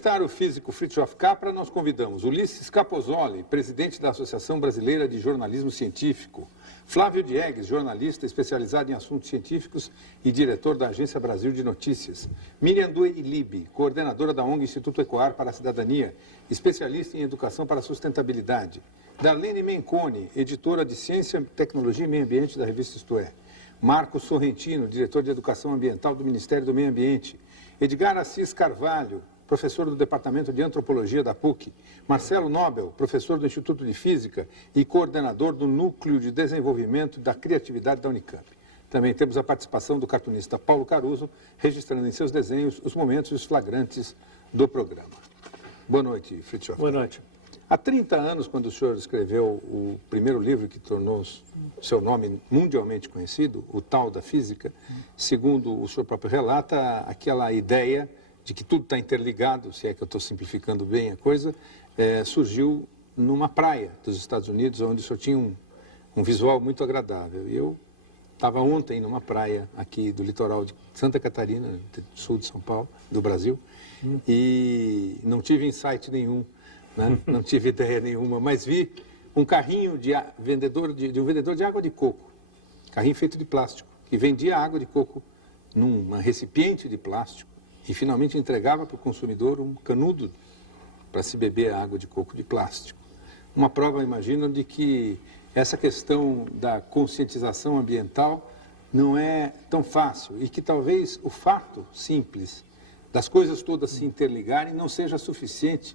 Para o físico Fritjof Capra, nós convidamos Ulisses Capozoli, presidente da Associação Brasileira de Jornalismo Científico, Flávio Diegues, jornalista especializado em assuntos científicos e diretor da Agência Brasil de Notícias, Miriam Dueilib, coordenadora da ONG Instituto Ecoar para a Cidadania, especialista em educação para a sustentabilidade, Darlene Menconi, editora de Ciência, Tecnologia e Meio Ambiente da revista Isto É, Marcos Sorrentino, diretor de Educação Ambiental do Ministério do Meio Ambiente, Edgar Assis Carvalho, professor do Departamento de Antropologia da PUC, Marcelo Nobel, professor do Instituto de Física e coordenador do Núcleo de Desenvolvimento da Criatividade da Unicamp. Também temos a participação do cartunista Paulo Caruso, registrando em seus desenhos os momentos e os flagrantes do programa. Boa noite, Fritjof. Boa noite. Há 30 anos, quando o senhor escreveu o primeiro livro que tornou seu nome mundialmente conhecido, O Tal da Física, segundo o senhor próprio relata, aquela ideia de que tudo está interligado, se é que eu estou simplificando bem a coisa, surgiu numa praia dos Estados Unidos, onde o senhor tinha um visual muito agradável. E eu estava ontem numa praia aqui do litoral de Santa Catarina, sul de São Paulo, do Brasil, e não tive insight nenhum, né? Não tive ideia nenhuma, mas vi um carrinho de um vendedor de água de coco, carrinho feito de plástico, que vendia água de coco num recipiente de plástico, e finalmente entregava para o consumidor um canudo para se beber a água de coco de plástico. Uma prova, imagino, de que essa questão da conscientização ambiental não é tão fácil e que talvez o fato simples das coisas todas se interligarem não seja suficiente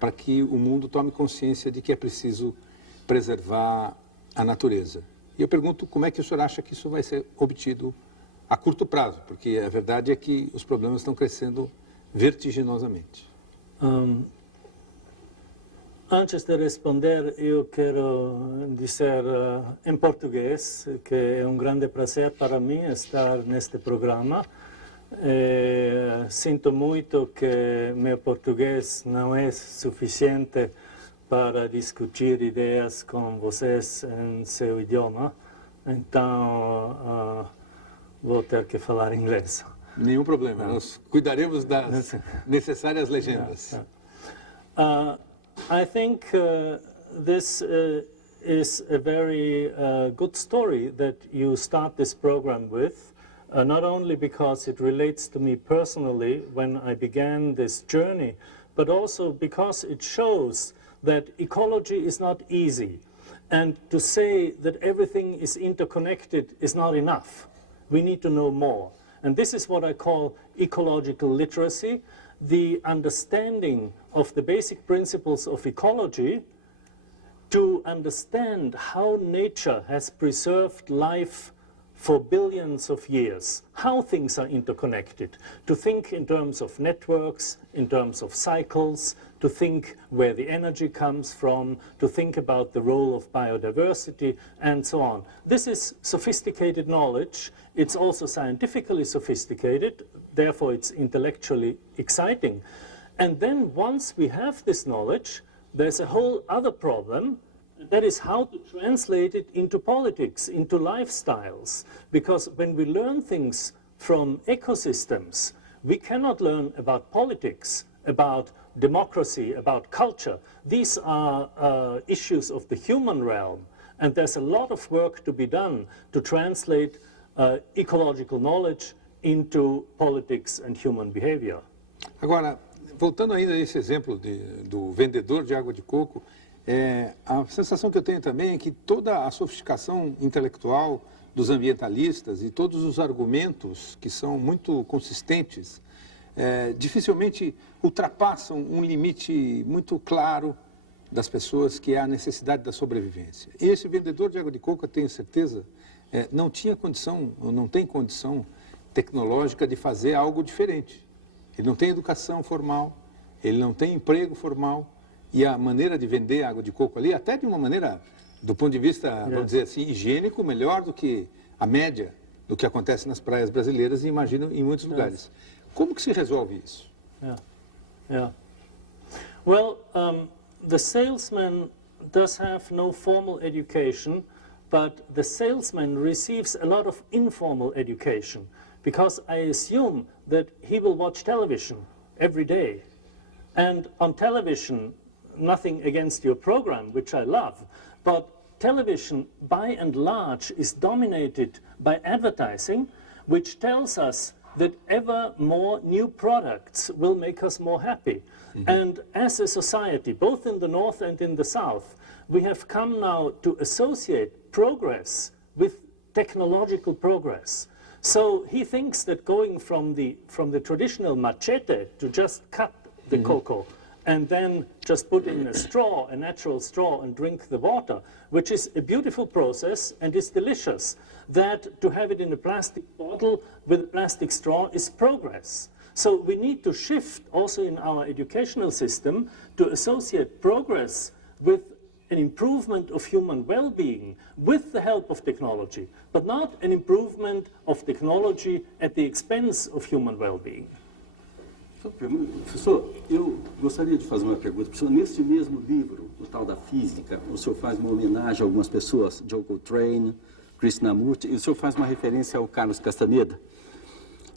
para que o mundo tome consciência de que é preciso preservar a natureza. E eu pergunto como é que o senhor acha que isso vai ser obtido a curto prazo, porque a verdade é que os problemas estão crescendo vertiginosamente. Antes de responder, eu quero dizer em português que é um grande prazer para mim estar neste programa. Sinto muito que meu português não é suficiente para discutir ideias com vocês em seu idioma, então vou ter que falar inglês. Nenhum problema, nós cuidaremos das necessárias legendas. I think this is a very good story that you start this program with, not only because it relates to me personally when I began this journey, but also because it shows that ecology is not easy. And to say that everything is interconnected is not enough. We need to know more. And this is what I call ecological literacy, the understanding of the basic principles of ecology to understand how nature has preserved life for billions of years, how things are interconnected, to think in terms of networks, in terms of cycles, to think where the energy comes from, to think about the role of biodiversity, and so on. This is sophisticated knowledge. It's also scientifically sophisticated, therefore it's intellectually exciting. And then once we have this knowledge, there's a whole other problem. That is how to translate it into politics, into lifestyles. Because when we learn things from ecosystems, we cannot learn about politics, about democracy, about culture. These are issues of the human realm. And there's a lot of work to be done to translate ecological knowledge into politics and human behavior. Agora, voltando ainda a esse exemplo do vendedor de água de coco, a sensação que eu tenho também é que toda a sofisticação intelectual dos ambientalistas e todos os argumentos que são muito consistentes dificilmente ultrapassam um limite muito claro das pessoas, que é a necessidade da sobrevivência. E esse vendedor de água de coco, eu tenho certeza, não tinha condição, ou não tem condição tecnológica de fazer algo diferente. Ele não tem educação formal, ele não tem emprego formal, e a maneira de vender água de coco ali, até de uma maneira, do ponto de vista, vamos dizer assim, higiênico, melhor do que a média do que acontece nas praias brasileiras e imagino em muitos lugares. Como que se resolve isso? Well, the salesman does have no formal education, but the salesman receives a lot of informal education, because I assume that he will watch television every day. And on television, nothing against your program, which I love, but television, by and large, is dominated by advertising, which tells us that ever more new products will make us more happy. And as a society, both in the North and in the South, we have come now to associate progress with technological progress. So he thinks that going from the traditional machete to just cut the cocoa and then just put in a straw, a natural straw, and drink the water, which is a beautiful process and is delicious, that to have it in a plastic bottle with a plastic straw is progress. So we need to shift also in our educational system to associate progress with an improvement of human well-being with the help of technology, but not an improvement of technology at the expense of human well-being. Professor, eu gostaria de fazer uma pergunta. Professor, neste mesmo livro, o tal da física, o senhor faz uma homenagem a algumas pessoas, John Coltrane, Krishnamurti, e o senhor faz uma referência ao Carlos Castaneda.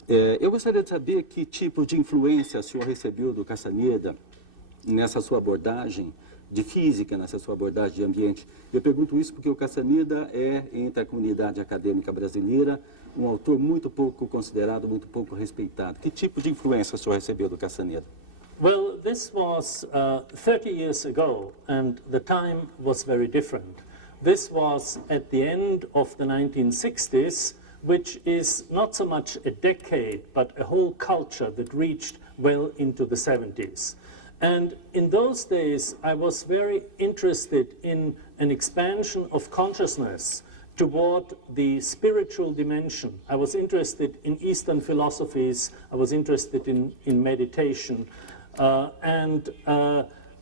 Eu gostaria de saber que tipo de influência o senhor recebeu do Castaneda nessa sua abordagem de física, nessa sua abordagem de ambiente. Eu pergunto isso porque o Castaneda é, entre a comunidade acadêmica brasileira, um autor muito pouco considerado, muito pouco respeitado. Que tipo de influência o senhor recebeu do Castaneda? Well, this was 30 years ago, and the time was very different. This was at the end of the 1960s, which is not so much a decade, but a whole culture that reached well into the 70s. And in those days, I was very interested in an expansion of consciousness toward the spiritual dimension. I was interested in Eastern philosophies. I was interested in meditation.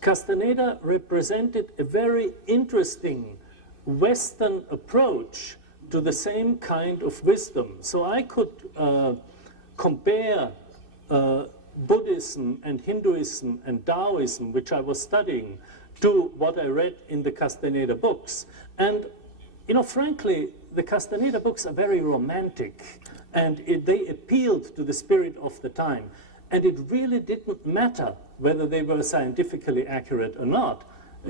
Castaneda represented a very interesting Western approach to the same kind of wisdom. So I could compare Buddhism and Hinduism and Taoism, which I was studying, to what I read in the Castaneda books. And, you know, frankly, the Castaneda books are very romantic, and they appealed to the spirit of the time. And it really didn't matter whether they were scientifically accurate or not.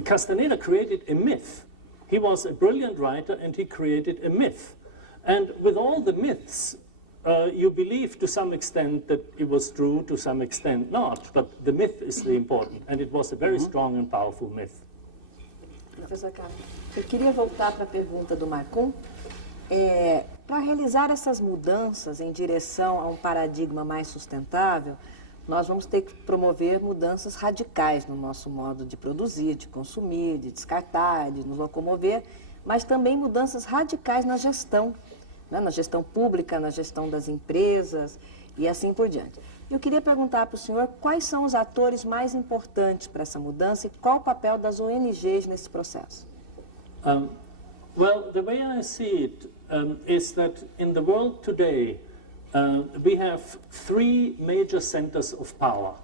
Castaneda created a myth. He was a brilliant writer, and he created a myth. And with all the myths, you believe to some extent that it was true, to some extent not, but the myth is the important, and it was a very strong and powerful myth. Professor Carlos, eu queria voltar para a pergunta do Marcum. Para realizar essas mudanças em direção a um paradigma mais sustentável, nós vamos ter que promover mudanças radicais no nosso modo de produzir, de consumir, de descartar, de nos locomover, mas também mudanças radicais na gestão, né? Na gestão pública, na gestão das empresas e assim por diante. Eu queria perguntar para o senhor quais são os atores mais importantes para essa mudança e qual o papel das ONGs nesse processo. Well, the way I see it is that in the world today, we have three major centers of power.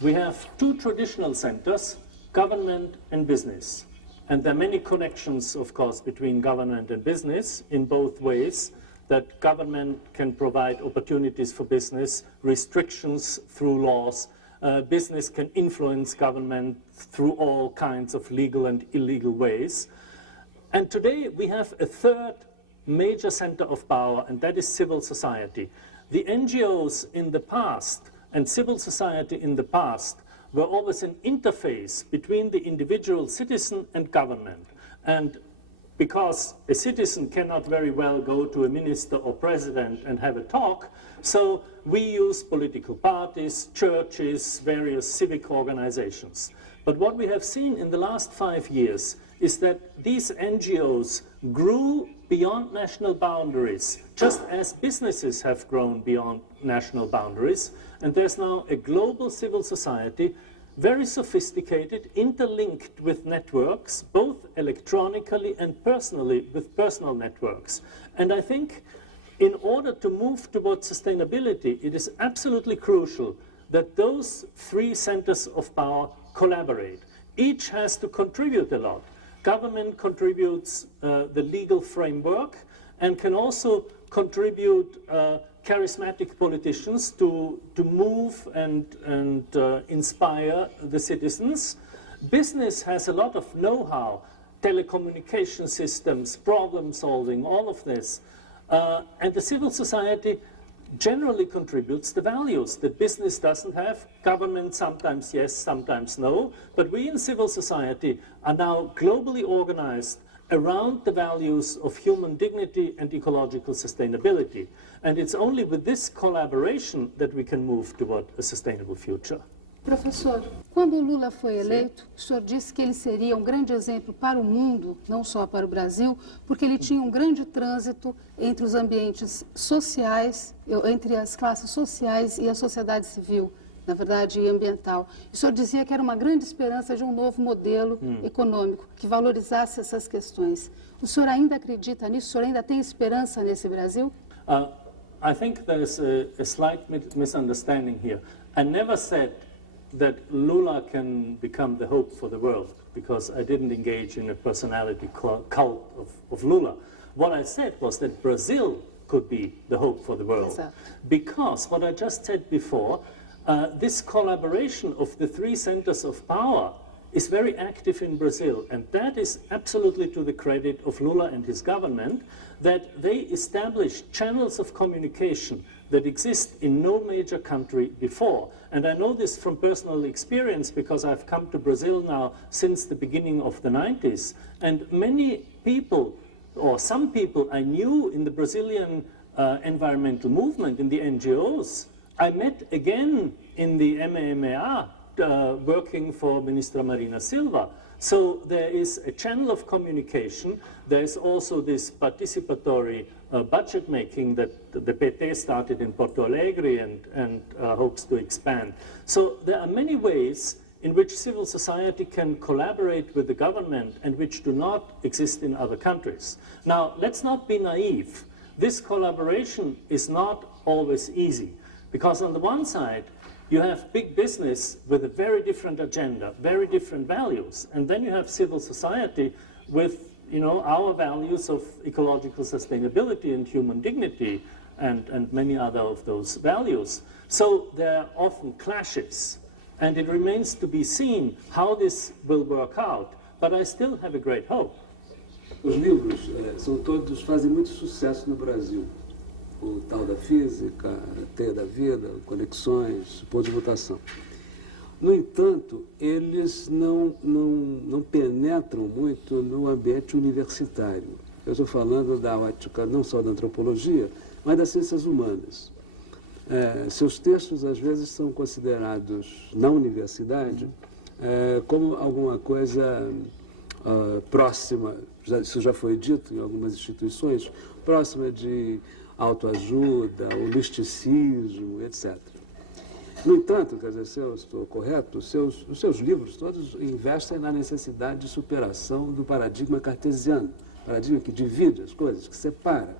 We have two traditional centers, government and business. And there are many connections, of course, between government and business in both ways, that government can provide opportunities for business, restrictions through laws. Business can influence government through all kinds of legal and illegal ways. And today we have a third major center of power, and that is civil society. The NGOs in the past and civil society in the past were always an interface between the individual citizen and government. And because a citizen cannot very well go to a minister or president and have a talk, so we use political parties, churches, various civic organizations. But what we have seen in the last 5 years is that these NGOs grew beyond national boundaries, just as businesses have grown beyond national boundaries. And there's now a global civil society, very sophisticated, interlinked with networks, both electronically and personally with personal networks. And I think in order to move towards sustainability, it is absolutely crucial that those three centers of power collaborate. Each has to contribute a lot. Government contributes the legal framework and can also contribute charismatic politicians to move and inspire the citizens. Business has a lot of know-how, telecommunication systems, problem solving, all of this. And the civil society generally contributes the values that business doesn't have. Government sometimes yes, sometimes no. But we in civil society are now globally organized around the values of human dignity and ecological sustainability. And it's only with this collaboration that we can move toward a sustainable future. Professor, quando o Lula foi eleito, o senhor disse que ele seria um grande exemplo para o mundo, não só para o Brasil, porque ele tinha um grande trânsito entre os ambientes sociais, entre as classes sociais e a sociedade civil, na verdade, e ambiental. O senhor dizia que era uma grande esperança de um novo modelo econômico que valorizasse essas questões. O senhor ainda acredita nisso? O senhor ainda tem esperança nesse Brasil? I think there's a slight misunderstanding here. I never said that Lula can become the hope for the world, because I didn't engage in a personality cult of Lula. What I said was that Brazil could be the hope for the world. Exactly. Because what I just said before, this collaboration of the three centers of power is very active in Brazil, and that is absolutely to the credit of Lula and his government, that they established channels of communication that exist in no major country before. And I know this from personal experience because I've come to Brazil now since the beginning of the 90s. And many people, or some people I knew in the Brazilian environmental movement, in the NGOs, I met again in the MEMA working for Ministra Marina Silva. So there is a channel of communication. There is also this participatory budget making that the PT started in Porto Alegre and hopes to expand. So there are many ways in which civil society can collaborate with the government and which do not exist in other countries. Now, let's not be naive. This collaboration is not always easy, because on the one side, you have big business with a very different agenda, very different values, and then you have civil society with, you know, our values of ecological sustainability and human dignity and many other of those values. So there are often clashes, and it remains to be seen how this will work out, but I still have a great hope. Os livros fazem muito sucesso no Brasil. O Tal da Física, a Teia da Vida, Conexões, Ponto de Mutação. No entanto, eles não penetram muito no ambiente universitário. Eu estou falando da ótica não só da antropologia, mas das ciências humanas. Seus textos, às vezes, são considerados na universidade como alguma coisa próxima, isso já foi dito em algumas instituições, próxima de autoajuda, o misticismo, etc. No entanto, quer dizer, se eu estou correto, os seus livros todos investem na necessidade de superação do paradigma cartesiano, paradigma que divide as coisas, que separa.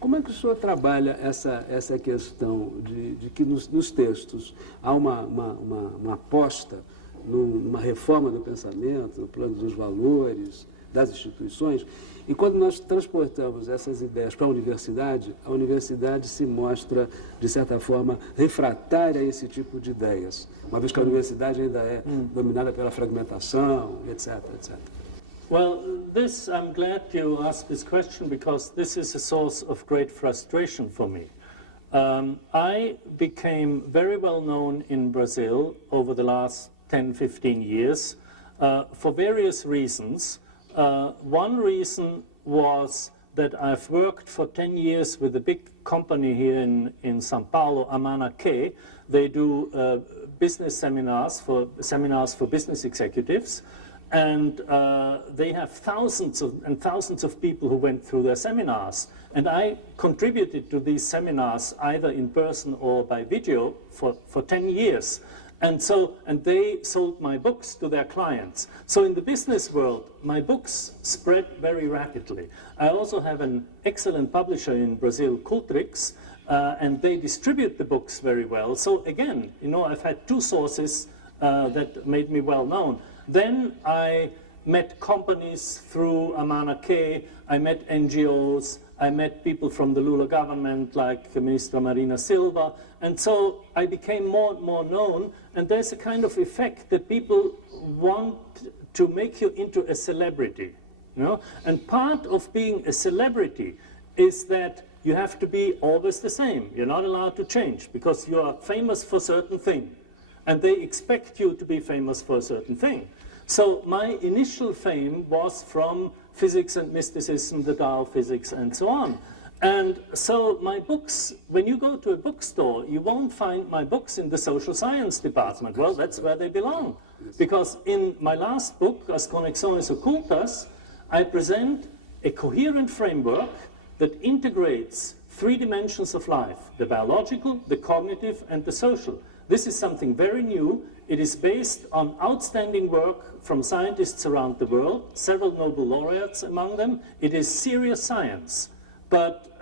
Como é que o senhor trabalha essa questão de que nos textos há uma aposta numa reforma do pensamento, no plano dos valores, das instituições, e quando nós transportamos essas ideias para a universidade se mostra, de certa forma, refratária a esse tipo de ideias, uma vez que a universidade ainda é dominada pela fragmentação, etc, etc. Well, I'm glad you asked this question, because this is a source of great frustration for me. I became very well known in Brazil over the last 10-15 years for various reasons. One reason was that I've worked for 10 years with a big company here in São Paulo, Amana K. They do business seminars for business executives, and they have thousands and thousands of people who went through their seminars. And I contributed to these seminars either in person or by video for 10 years. And they sold my books to their clients. So in the business world, my books spread very rapidly. I also have an excellent publisher in Brazil, Cultrix, and they distribute the books very well. So again, you know, I've had two sources that made me well known. Then I met companies through Amana K, I met NGOs, I met people from the Lula government like Minister Marina Silva, and so I became more and more known, and there's a kind of effect that people want to make you into a celebrity, you know? And part of being a celebrity is that you have to be always the same. You're not allowed to change because you are famous for a certain thing, and they expect you to be famous for a certain thing. So my initial fame was from physics and mysticism, the Tao of physics, and so on. And so my books, when you go to a bookstore, you won't find my books in the social science department. Well, that's where they belong. Because in my last book, As Conexões Ocultas, I present a coherent framework that integrates 3 dimensions of life, the biological, the cognitive, and the social. This is something very new. It is based on outstanding work from scientists around the world, several Nobel laureates among them. It is serious science, but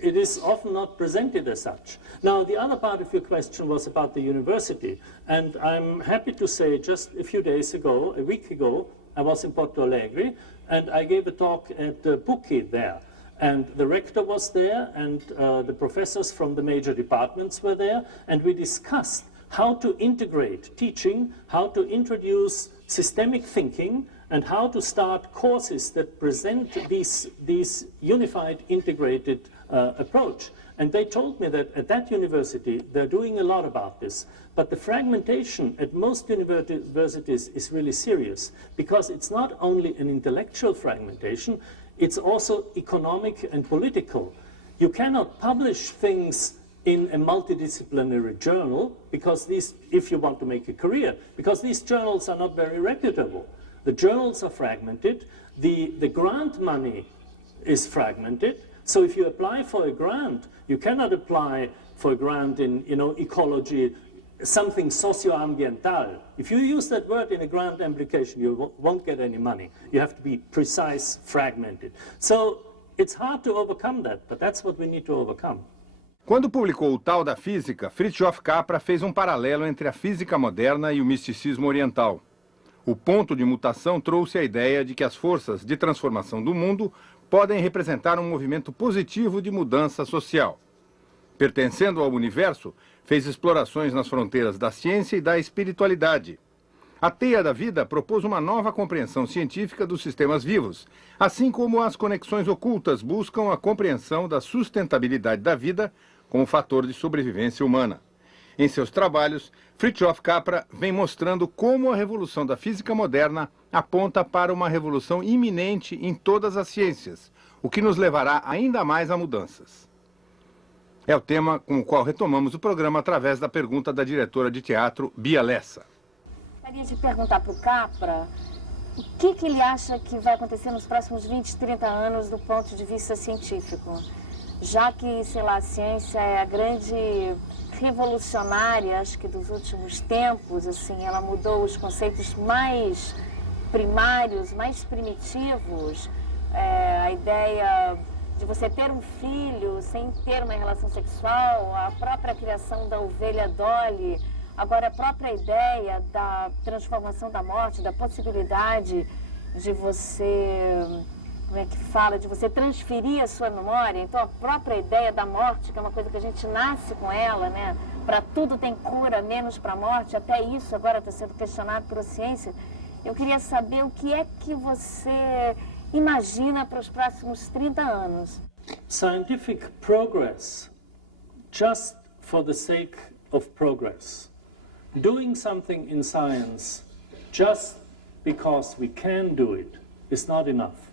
it is often not presented as such. Now, the other part of your question was about the university, and I'm happy to say just a few days ago, a week ago, I was in Porto Alegre, and I gave a talk at PUC there. And the rector was there, and the professors from the major departments were there, and we discussed how to integrate teaching, how to introduce systemic thinking, and how to start courses that present these unified, integrated approach. And they told me that at that university, they're doing a lot about this. But the fragmentation at most universities is really serious, because it's not only an intellectual fragmentation, it's also economic and political. You cannot publish things in a multidisciplinary journal, because if you want to make a career, because these journals are not very reputable. The journals are fragmented, the grant money is fragmented, so if you apply for a grant, you cannot apply for a grant in, you know, ecology, something socio-ambiental. If you use that word in a grant application, you won't get any money. You have to be precise, fragmented. So it's hard to overcome that, but that's what we need to overcome. Quando publicou o Tao da Física, Fritjof Capra fez um paralelo entre a física moderna e o misticismo oriental. O ponto de mutação trouxe a ideia de que as forças de transformação do mundo podem representar um movimento positivo de mudança social. Pertencendo ao universo, fez explorações nas fronteiras da ciência e da espiritualidade. A Teia da Vida propôs uma nova compreensão científica dos sistemas vivos, assim como as conexões ocultas buscam a compreensão da sustentabilidade da vida como fator de sobrevivência humana. Em seus trabalhos, Fritjof Capra vem mostrando como a revolução da física moderna aponta para uma revolução iminente em todas as ciências, o que nos levará ainda mais a mudanças. É o tema com o qual retomamos o programa através da pergunta da diretora de teatro, Bia Lessa. Gostaria de perguntar para o Capra o que ele acha que vai acontecer nos próximos 20, 30 anos do ponto de vista científico. Já que, sei lá, a ciência é a grande revolucionária, acho que dos últimos tempos, assim, ela mudou os conceitos mais primários, mais primitivos, a ideia de você ter um filho sem ter uma relação sexual, a própria criação da ovelha Dolly, agora a própria ideia da transformação da morte, da possibilidade de você, como é que fala, de você transferir a sua memória. Então a própria ideia da morte, que é uma coisa que a gente nasce com ela, né? Para tudo tem cura, menos para a morte, até isso agora está sendo questionado pela ciência. Eu queria saber o que é que você imagina para os próximos 30 anos. Scientific progress, just for the sake of progress. Doing something in science just because we can do it is not enough.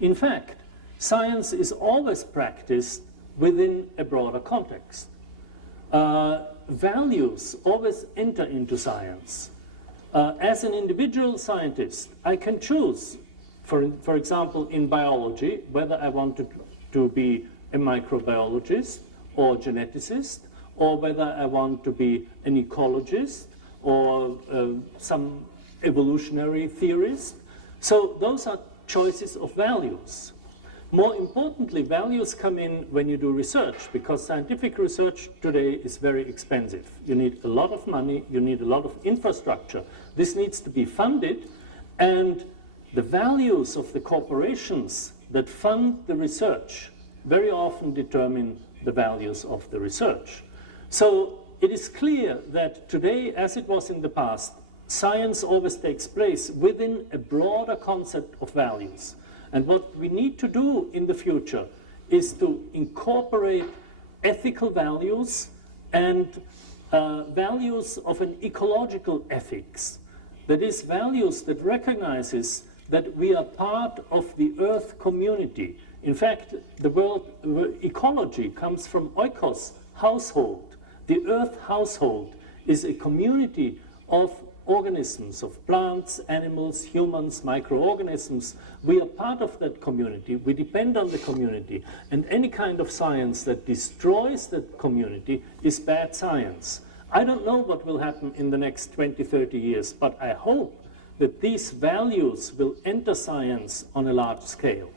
In fact, science is always practiced within a broader context. Values always enter into science. As an individual scientist, I can choose, for example, in biology, whether I want to be a microbiologist or geneticist, or whether I want to be an ecologist or some evolutionary theorist. So those are choices of values. More importantly, values come in when you do research, because scientific research today is very expensive. You need a lot of money, you need a lot of infrastructure. This needs to be funded, And the values of the corporations that fund the research very often determine the values of the research. So it is clear that today, as it was in the past, science always takes place within a broader concept of values. And what we need to do in the future is to incorporate ethical values and values of an ecological ethics. That is, values that recognizes that we are part of the earth community. In fact, the word ecology comes from oikos, household. The earth household is a community of organisms, of plants, animals, humans, microorganisms. We are part of that community. We depend on the community. And any kind of science that destroys that community is bad science. I don't know what will happen in the next 20, 30 years, but I hope that these values will enter science on a large scale.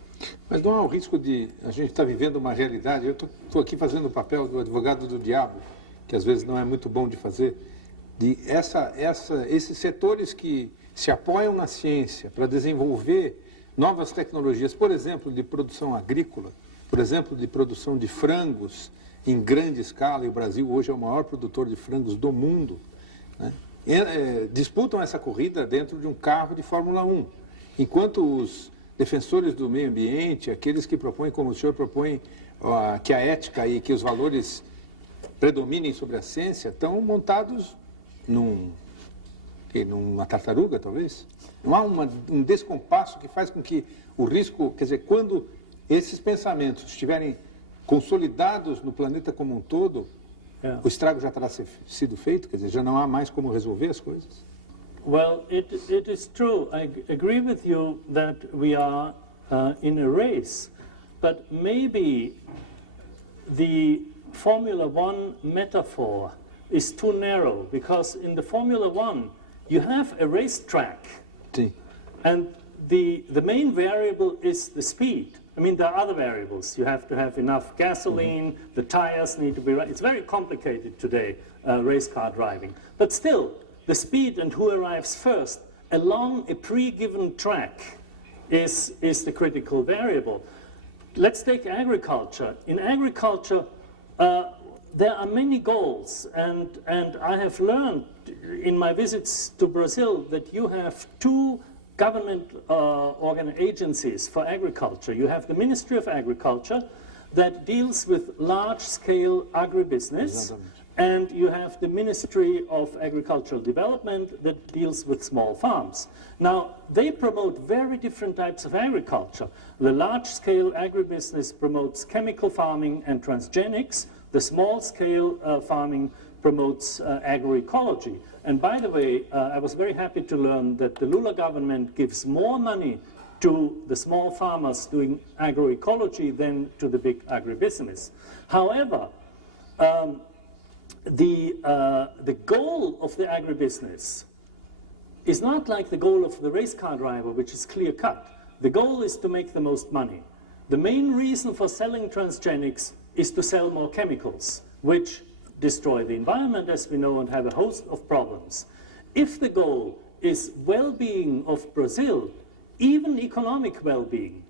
Mas não há o risco de a gente estar vivendo uma realidade. Eu estou aqui fazendo o papel do advogado do diabo, que às vezes não é muito bom de fazer, de esses setores que se apoiam na ciência para desenvolver novas tecnologias, por exemplo, de produção agrícola, por exemplo, de produção de frangos em grande escala, e o Brasil hoje é o maior produtor de frangos do mundo, né? Disputam essa corrida dentro de um carro de Fórmula 1, enquanto os defensores do meio ambiente, aqueles que propõem, como o senhor propõe, que a ética e que os valores predominem sobre a ciência, estão montados numa tartaruga, talvez? Não há um descompasso que faz com que o risco, quer dizer, quando esses pensamentos estiverem consolidados no planeta como um todo, o estrago já terá sido feito, quer dizer, já não há mais como resolver as coisas? Well, it is true. I agree with you that we are in a race, but maybe the Formula One metaphor is too narrow, because in the Formula One you have a racetrack, and the main variable is the speed. I mean, there are other variables. You have to have enough gasoline, the tires need to be right. It's very complicated today, race car driving. But still, the speed and who arrives first along a pre-given track is the critical variable. Let's take agriculture. In agriculture, there are many goals, and I have learned in my visits to Brazil that you have two government agencies for agriculture. You have the Ministry of Agriculture that deals with large-scale agribusiness, and you have the Ministry of Agricultural Development that deals with small farms. Now, they promote very different types of agriculture. The large-scale agribusiness promotes chemical farming and transgenics. The small-scale farming promotes agroecology. And by the way, I was very happy to learn that the Lula government gives more money to the small farmers doing agroecology than to the big agribusiness. However, the goal of the agribusiness is not like the goal of the race car driver, which is clear-cut. The goal is to make the most money. The main reason for selling transgenics is to sell more chemicals, which destroy the environment, as we know, and have a host of problems. If the goal is well-being of Brazil, even economic well-being,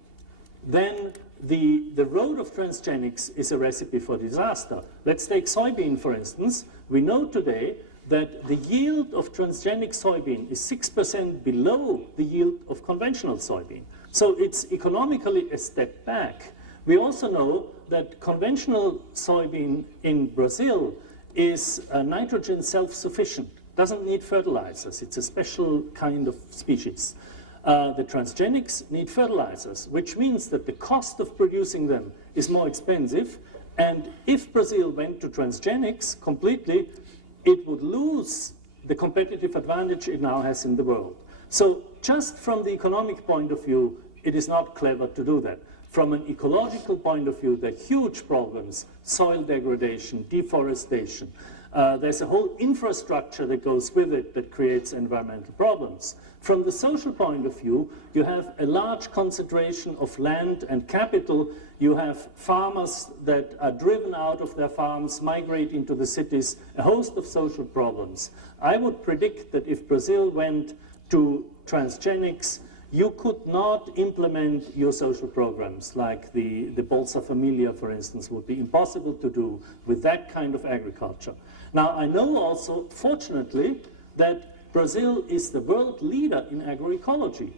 then the road of transgenics is a recipe for disaster. Let's take soybean, for instance. We know today that the yield of transgenic soybean is 6% below the yield of conventional soybean. So it's economically a step back. We also know that conventional soybean in Brazil is nitrogen self-sufficient, doesn't need fertilizers. It's a special kind of species. The transgenics need fertilizers, which means that the cost of producing them is more expensive. And if Brazil went to transgenics completely, it would lose the competitive advantage it now has in the world. So just from the economic point of view, it is not clever to do that. From an ecological point of view, there are huge problems: soil degradation, deforestation. There's a whole infrastructure that goes with it that creates environmental problems. From the social point of view, you have a large concentration of land and capital. You have farmers that are driven out of their farms, migrate into the cities, a host of social problems. I would predict that if Brazil went to transgenics, you could not implement your social programs like the Bolsa Familia, for instance, would be impossible to do with that kind of agriculture. Now, I know also, fortunately, that Brazil is the world leader in agroecology.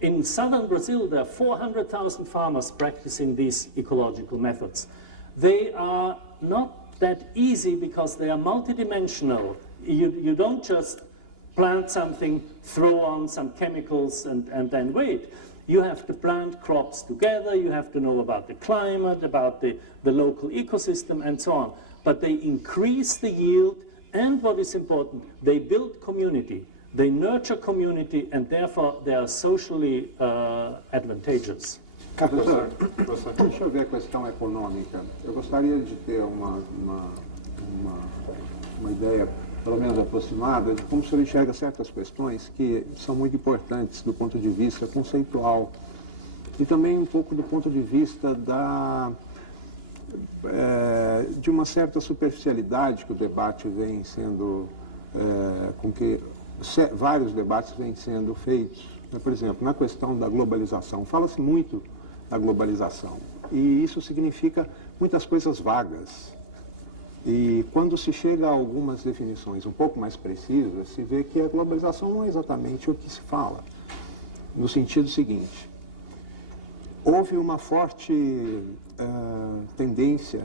In southern Brazil, there are 400,000 farmers practicing these ecological methods. They are not that easy because they are multidimensional. You don't just plant something, throw on some chemicals, and then wait. You have to plant crops together, you have to know about the climate, about the local ecosystem, and so on. But they increase the yield, and what is important, they build community. They nurture community, and therefore they are socially advantageous. Professor, deixa eu ver a questão econômica. Eu gostaria de ter uma ideia, pelo menos aproximada, de como o senhor enxerga certas questões que são muito importantes do ponto de vista conceitual e também um pouco do ponto de vista de uma certa superficialidade que o debate vem sendo, com que vários debates vêm sendo feitos. Por exemplo, na questão da globalização, fala-se muito da globalização e isso significa muitas coisas vagas. E quando se chega a algumas definições um pouco mais precisas, se vê que a globalização não é exatamente o que se fala. No sentido seguinte, houve uma forte tendência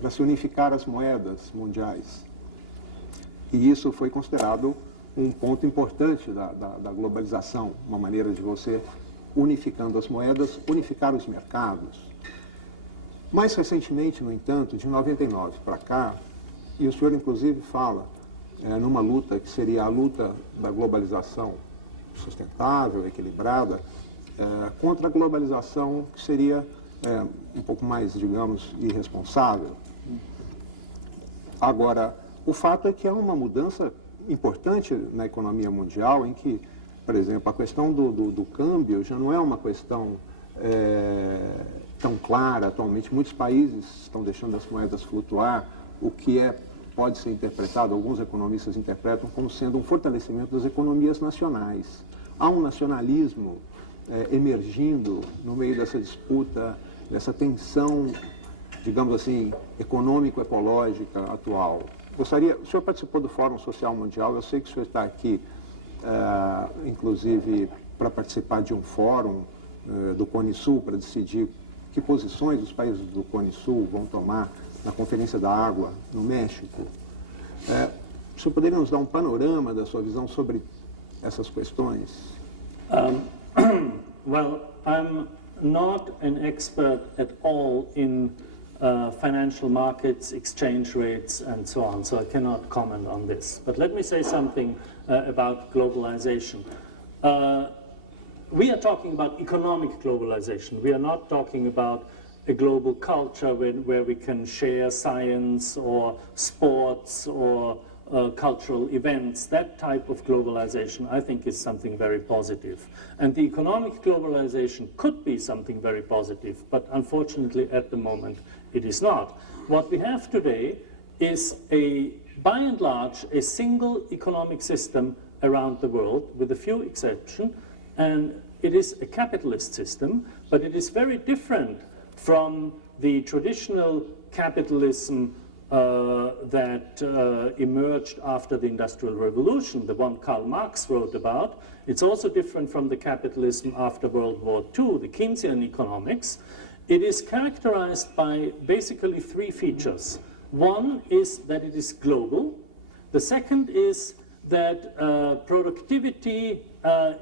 para se unificar as moedas mundiais. E isso foi considerado um ponto importante da globalização, uma maneira de você, unificando as moedas, unificar os mercados. Mais recentemente, no entanto, de 99 para cá, e o senhor inclusive fala numa luta que seria a luta da globalização sustentável, equilibrada, contra a globalização que seria um pouco mais, digamos, irresponsável. Agora, o fato é que há uma mudança importante na economia mundial em que, por exemplo, a questão do câmbio já não é uma questão tão clara atualmente. Muitos países estão deixando as moedas flutuar, o que pode ser interpretado, alguns economistas interpretam como sendo um fortalecimento das economias nacionais. Há um nacionalismo emergindo no meio dessa disputa, dessa tensão, digamos assim, econômico-ecológica atual. O senhor participou do Fórum Social Mundial, eu sei que o senhor está aqui, inclusive, para participar de um fórum do Cone Sul, para decidir que posições os países do Cone Sul vão tomar na Conferência da Água, no México. O senhor poderia nos dar um panorama da sua visão sobre essas questões? Well, I'm not an expert at all in financial markets, exchange rates, and so on, so I cannot comment on this. But let me say something about globalization. We are talking about economic globalization. We are not talking about a global culture where we can share science or sports or cultural events. That type of globalization, I think, is something very positive. And the economic globalization could be something very positive, but unfortunately at the moment it is not. What we have today is by and large, a single economic system around the world, with a few exceptions, and it is a capitalist system, but it is very different from the traditional capitalism that emerged after the Industrial Revolution, the one Karl Marx wrote about. It's also different from the capitalism after World War II, the Keynesian economics. It is characterized by basically three features. One is that it is global. The second is that productivity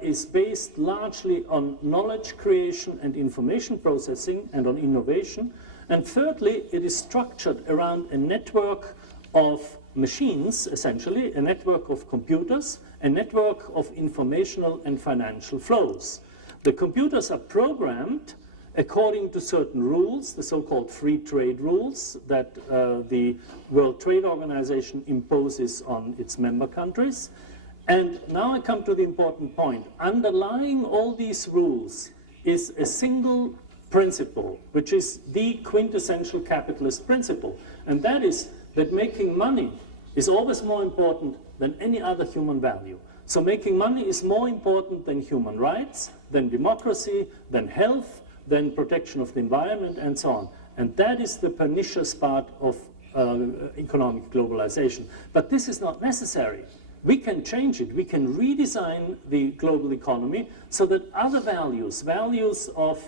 is based largely on knowledge creation and information processing and on innovation. And thirdly, it is structured around a network of machines, essentially, a network of computers, a network of informational and financial flows. The computers are programmed according to certain rules, the so-called free trade rules that the World Trade Organization imposes on its member countries. And now I come to the important point. Underlying all these rules is a single principle, which is the quintessential capitalist principle. And that is that making money is always more important than any other human value. So making money is more important than human rights, than democracy, than health, than protection of the environment, and so on. And that is the pernicious part of economic globalization. But this is not necessary. We can change it. We can redesign the global economy so that other values, values of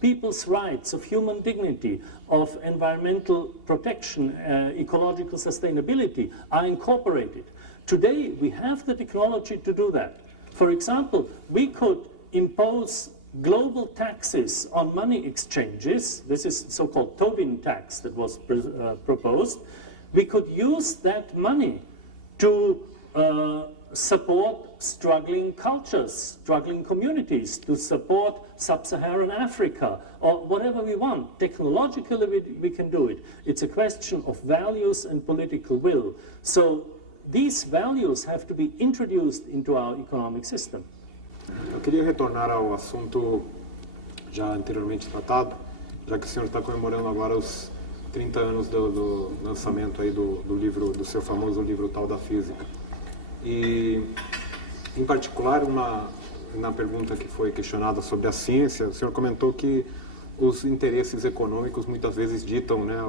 people's rights, of human dignity, of environmental protection, ecological sustainability are incorporated. Today, we have the technology to do that. For example, we could impose global taxes on money exchanges. This is so-called Tobin tax that was proposed. We could use that money to support struggling cultures, struggling communities, to support sub-Saharan Africa, or whatever we want. Technologically, we can do it. It's a question of values and political will. So these values have to be introduced into our economic system. Eu queria retornar ao assunto já anteriormente tratado, já que o senhor está comemorando agora os 30 anos do lançamento aí do livro, do seu famoso livro Tal da Física. E, em particular, na pergunta que foi questionada sobre a ciência, o senhor comentou que os interesses econômicos muitas vezes ditam, né,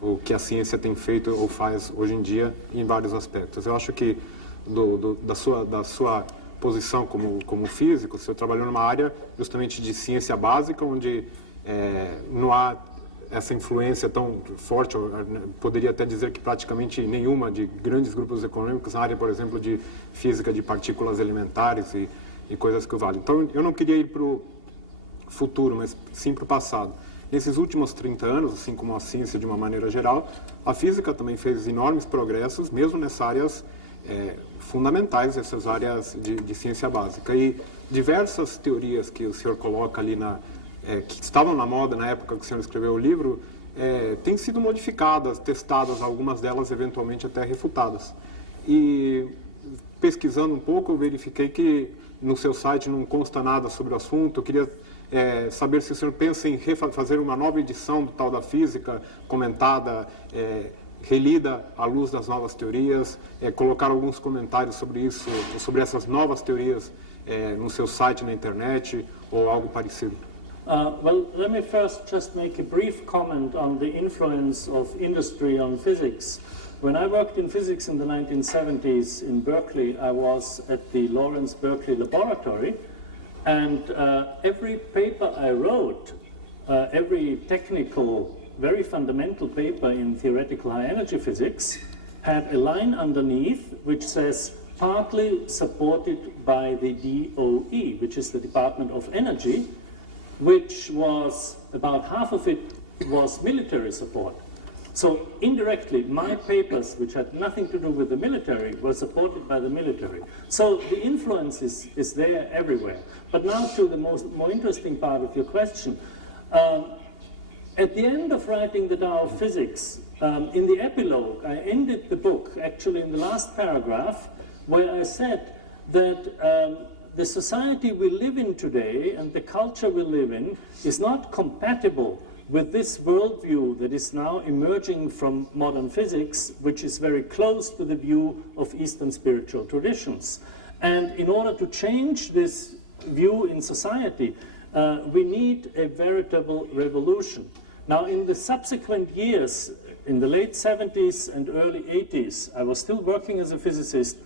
o que a ciência tem feito ou faz hoje em dia em vários aspectos. Eu acho que da sua posição como físico, o senhor trabalhou numa área justamente de ciência básica, onde não há essa influência tão forte, eu poderia até dizer que praticamente nenhuma, de grandes grupos econômicos na área, por exemplo, de física de partículas elementares e coisas que o valem. Então, eu não queria ir para o futuro, mas sim para o passado. Nesses últimos 30 anos, assim como a ciência de uma maneira geral, a física também fez enormes progressos, mesmo nessas áreas fundamentais, essas áreas de ciência básica. E diversas teorias que o senhor coloca ali que estavam na moda na época que o senhor escreveu o livro, têm sido modificadas, testadas, algumas delas eventualmente até refutadas. E pesquisando um pouco, eu verifiquei que no seu site não consta nada sobre o assunto. Eu queria saber se o senhor pensa em fazer uma nova edição do Tal da Física, comentada, relida à luz das novas teorias, colocar alguns comentários sobre isso, sobre essas novas teorias no seu site, na internet, ou algo parecido. Well, let me first just make a brief comment on the influence of industry on physics. When I worked in physics in the 1970s in Berkeley, I was at the Lawrence Berkeley Laboratory, and every paper I wrote, every technical, very fundamental paper in theoretical high-energy physics had a line underneath which says, partly supported by the DOE, which is the Department of Energy, which was, about half of it was military support. So indirectly, my papers, which had nothing to do with the military, were supported by the military. So the influence is there everywhere. But now to the more interesting part of your question. At the end of writing the Tao of Physics, in the epilogue, I ended the book, actually in the last paragraph, where I said that the society we live in today and the culture we live in is not compatible with this worldview that is now emerging from modern physics, which is very close to the view of Eastern spiritual traditions. And in order to change this view in society, we need a veritable revolution. Now, in the subsequent years, in the late 70s and early 80s, I was still working as a physicist,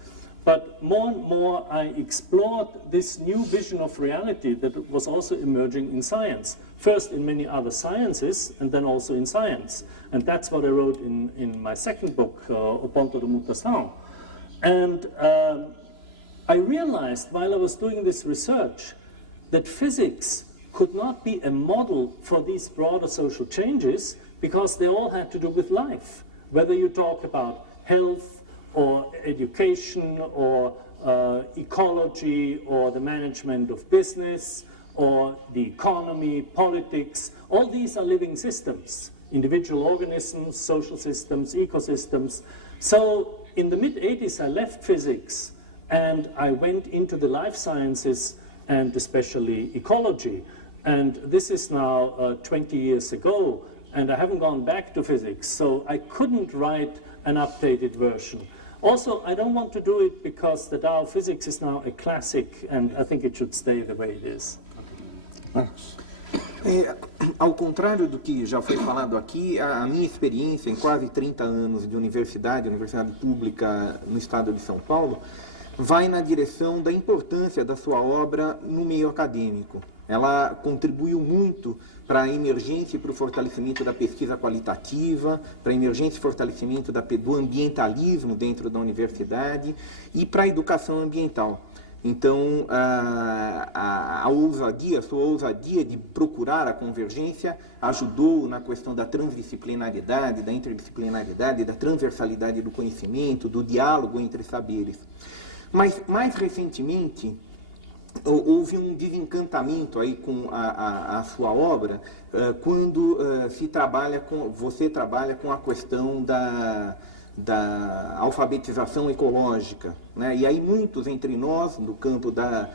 but more and more I explored this new vision of reality that was also emerging in science. First in many other sciences, and then also in science. And that's what I wrote in my second book, Au Ponto de Mutação. And I realized while I was doing this research that physics could not be a model for these broader social changes because they all had to do with life. Whether you talk about health, or education, or ecology, or the management of business, or the economy, politics. All these are living systems, individual organisms, social systems, ecosystems. So in the mid-80s, I left physics and I went into the life sciences and especially ecology. And this is now 20 years ago, and I haven't gone back to physics, so I couldn't write an updated version. Also, I don't want to do it because the Tao of Physics is now a classic, and I think it should stay the way it is. Ao contrário do que já foi falado aqui, a minha experiência em quase 30 anos de universidade pública no estado de São Paulo, vai na direção da importância da sua obra no meio acadêmico. Ela contribuiu muito para a emergência e para o fortalecimento da pesquisa qualitativa, para a emergência e fortalecimento do ambientalismo dentro da universidade e para a educação ambiental. Então, a sua ousadia de procurar a convergência ajudou na questão da transdisciplinaridade, da interdisciplinaridade, da transversalidade do conhecimento, do diálogo entre saberes. Mas, mais recentemente, houve um desencantamento aí com a sua obra quando você trabalha com a questão da alfabetização ecológica, né? E aí muitos entre nós, no campo da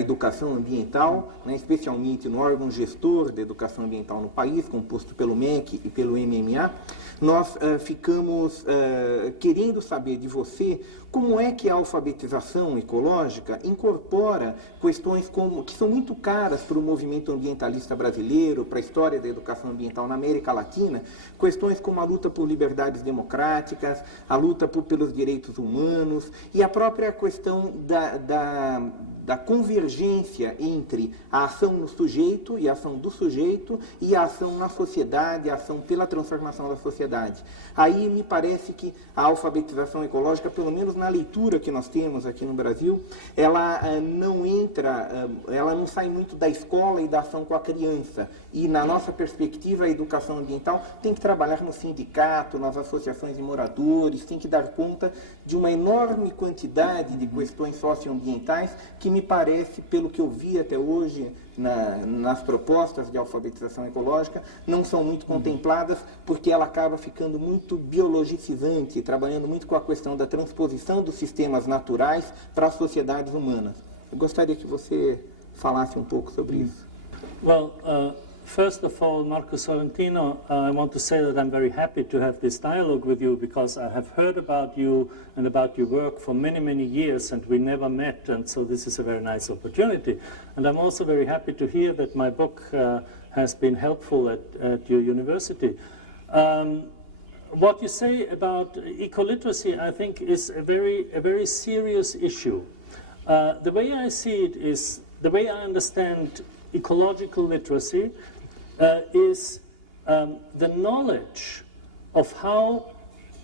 educação ambiental, né, especialmente no órgão gestor da educação ambiental no país, composto pelo MEC e pelo MMA, nós ficamos querendo saber de você como é que a alfabetização ecológica incorpora questões que são muito caras para o movimento ambientalista brasileiro, para a história da educação ambiental na América Latina, questões como a luta por liberdades democráticas, a luta pelos direitos humanos e a própria questão da convergência entre a ação no sujeito e a ação do sujeito e a ação na sociedade, a ação pela transformação da sociedade. Aí me parece que a alfabetização ecológica, pelo menos na leitura que nós temos aqui no Brasil, ela não sai muito da escola e da ação com a criança. E na nossa perspectiva, a educação ambiental tem que trabalhar no sindicato, nas associações de moradores, tem que dar conta de uma enorme quantidade de questões socioambientais que me parece, pelo que eu vi até hoje nas propostas de alfabetização ecológica, não são muito contempladas, porque ela acaba ficando muito biologicizante, trabalhando muito com a questão da transposição dos sistemas naturais para as sociedades humanas. Eu gostaria que você falasse um pouco sobre isso. Well, first of all, Marco Sorrentino, I want to say that I'm very happy to have this dialogue with you because I have heard about you and about your work for many, many years and we never met, and so this is a very nice opportunity. And I'm also very happy to hear that my book has been helpful at your university. What you say about ecoliteracy, I think, is a very serious issue. The way I see it is, the way I understand ecological literacy is the knowledge of how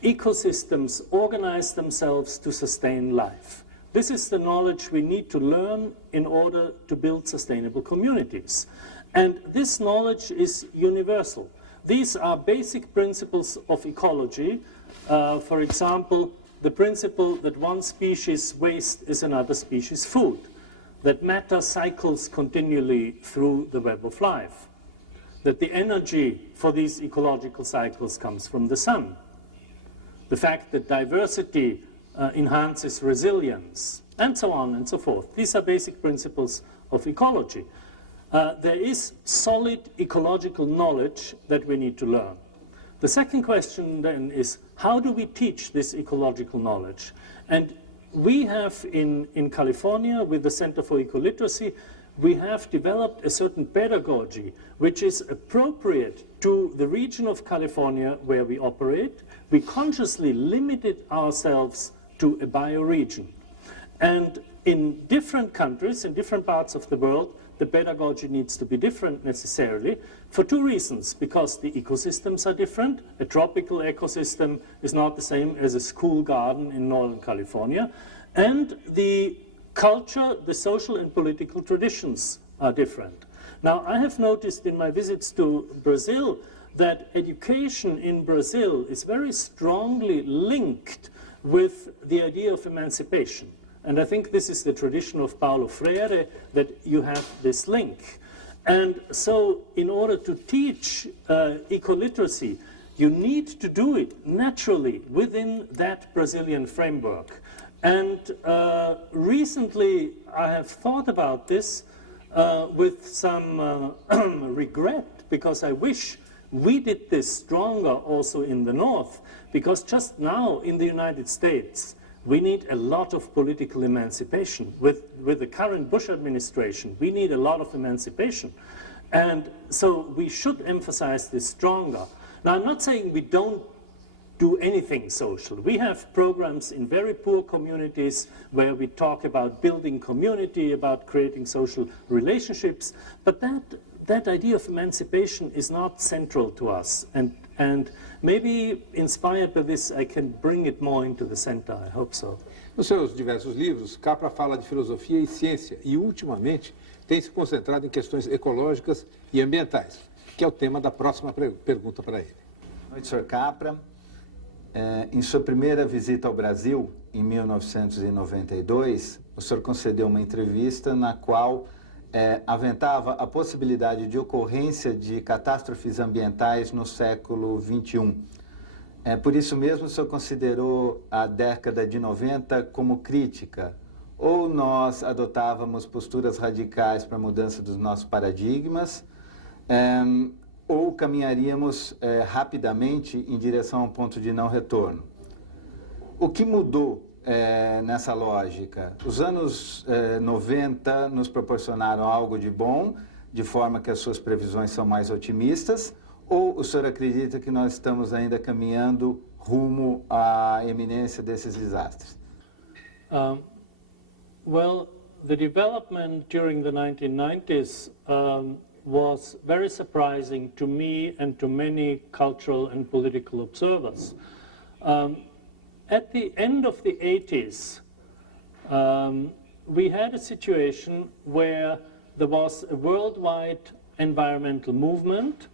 ecosystems organize themselves to sustain life. This is the knowledge we need to learn in order to build sustainable communities. And this knowledge is universal. These are basic principles of ecology. For example, the principle that one species' waste is another species' food, that matter cycles continually through the web of life, that the energy for these ecological cycles comes from the sun, the fact that diversity enhances resilience, and so on and so forth. These are basic principles of ecology. There is solid ecological knowledge that we need to learn. The second question then is, how do we teach this ecological knowledge? And we have in California, with the Center for Ecoliteracy, we have developed a certain pedagogy which is appropriate to the region of California where we operate. We consciously limited ourselves to a bioregion. And in different countries, in different parts of the world, the pedagogy needs to be different necessarily for two reasons. Because the ecosystems are different. A tropical ecosystem is not the same as a school garden in Northern California. And the culture, the social and political traditions are different. Now, I have noticed in my visits to Brazil that education in Brazil is very strongly linked with the idea of emancipation. And I think this is the tradition of Paulo Freire, that you have this link. And so in order to teach eco-literacy, you need to do it naturally within that Brazilian framework. And recently I have thought about this with some regret, because I wish we did this stronger also in the North, because just now in the United States, we need a lot of political emancipation. With the current Bush administration, we need a lot of emancipation. And so we should emphasize this stronger. Now, I'm not saying we don't do anything social. We have programs in very poor communities where we talk about building community, about creating social relationships, but that idea of emancipation is not central to us. And maybe inspired by this, I can bring it more into the center. I hope so. Nos seus diversos livros, Capra fala de filosofia e ciência e, ultimamente, tem se concentrado em questões ecológicas e ambientais, que é o tema da próxima pergunta para ele. Boa noite, Sr. Capra. Em sua primeira visita ao Brasil, em 1992, o senhor concedeu uma entrevista na qual aventava a possibilidade de ocorrência de catástrofes ambientais no século XXI. Por isso mesmo, o senhor considerou a década de 90 como crítica. Ou nós adotávamos posturas radicais para a mudança dos nossos paradigmas, ou caminharíamos rapidamente em direção a um ponto de não retorno. O que mudou nessa lógica? Os anos 90 nos proporcionaram algo de bom, de forma que as suas previsões são mais otimistas, ou o senhor acredita que nós estamos ainda caminhando rumo à eminência desses desastres? Well, the development during the 1990s was very surprising to me and to many cultural and political observers. At the end of the 80s, we had a situation where there was a worldwide environmental movement.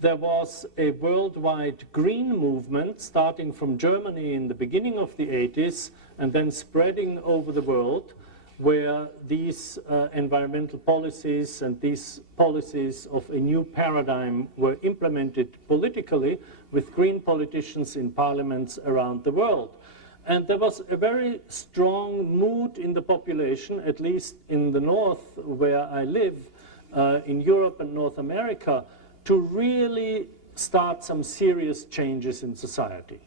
There was a worldwide green movement starting from Germany in the beginning of the 80s and then spreading over the world, where these environmental policies and these policies of a new paradigm were implemented politically with green politicians in parliaments around the world. And there was a very strong mood in the population, at least in the north where I live, in Europe and North America, to really start some serious changes in society.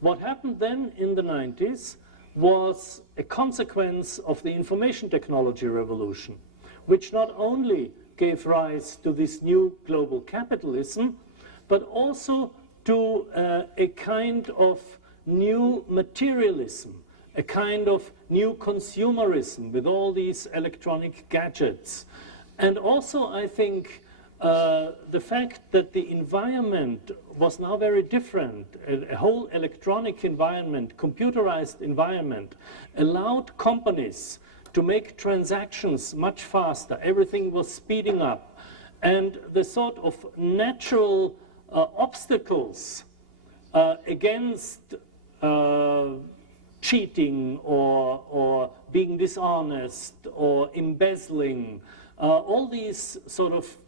What happened then in the 90s was a consequence of the information technology revolution, which not only gave rise to this new global capitalism, but also to a kind of new materialism, a kind of new consumerism with all these electronic gadgets. And also, I think, the fact that the environment was now very different, a whole electronic environment, computerized environment, allowed companies to make transactions much faster. Everything was speeding up. And the sort of natural obstacles against cheating or being dishonest or embezzling, all these sort of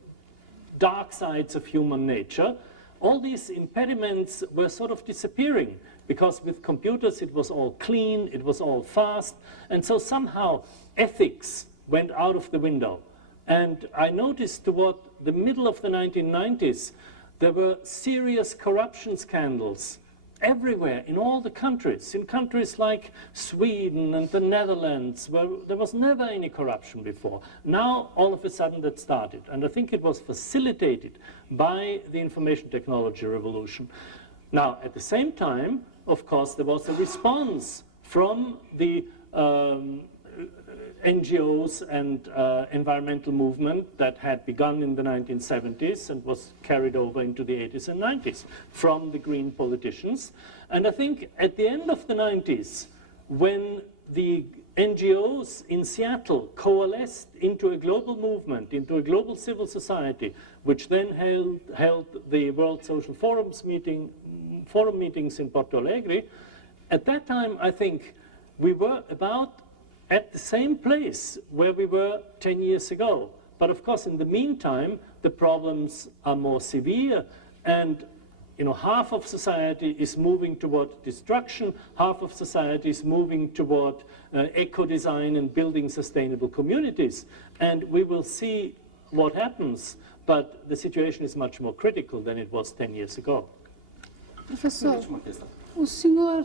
dark sides of human nature, all these impediments were sort of disappearing, because with computers it was all clean, it was all fast, and so somehow ethics went out of the window. And I noticed toward the middle of the 1990s, there were serious corruption scandals everywhere, in all the countries, in countries like Sweden and the Netherlands, where there was never any corruption before. Now, all of a sudden, that started. And I think it was facilitated by the information technology revolution. Now, at the same time, of course, there was a response from the NGOs and environmental movement that had begun in the 1970s and was carried over into the 80s and 90s from the green politicians. And I think at the end of the 90s, when the NGOs in Seattle coalesced into a global movement, into a global civil society, which then held the World Social Forum meetings in Porto Alegre, at that time, I think, we were about at the same place where we were 10 years ago. But of course, in the meantime, the problems are more severe, and half of society is moving toward destruction, half of society is moving toward eco-design and building sustainable communities. And we will see what happens, but the situation is much more critical than it was 10 years ago. Professor, o senhor,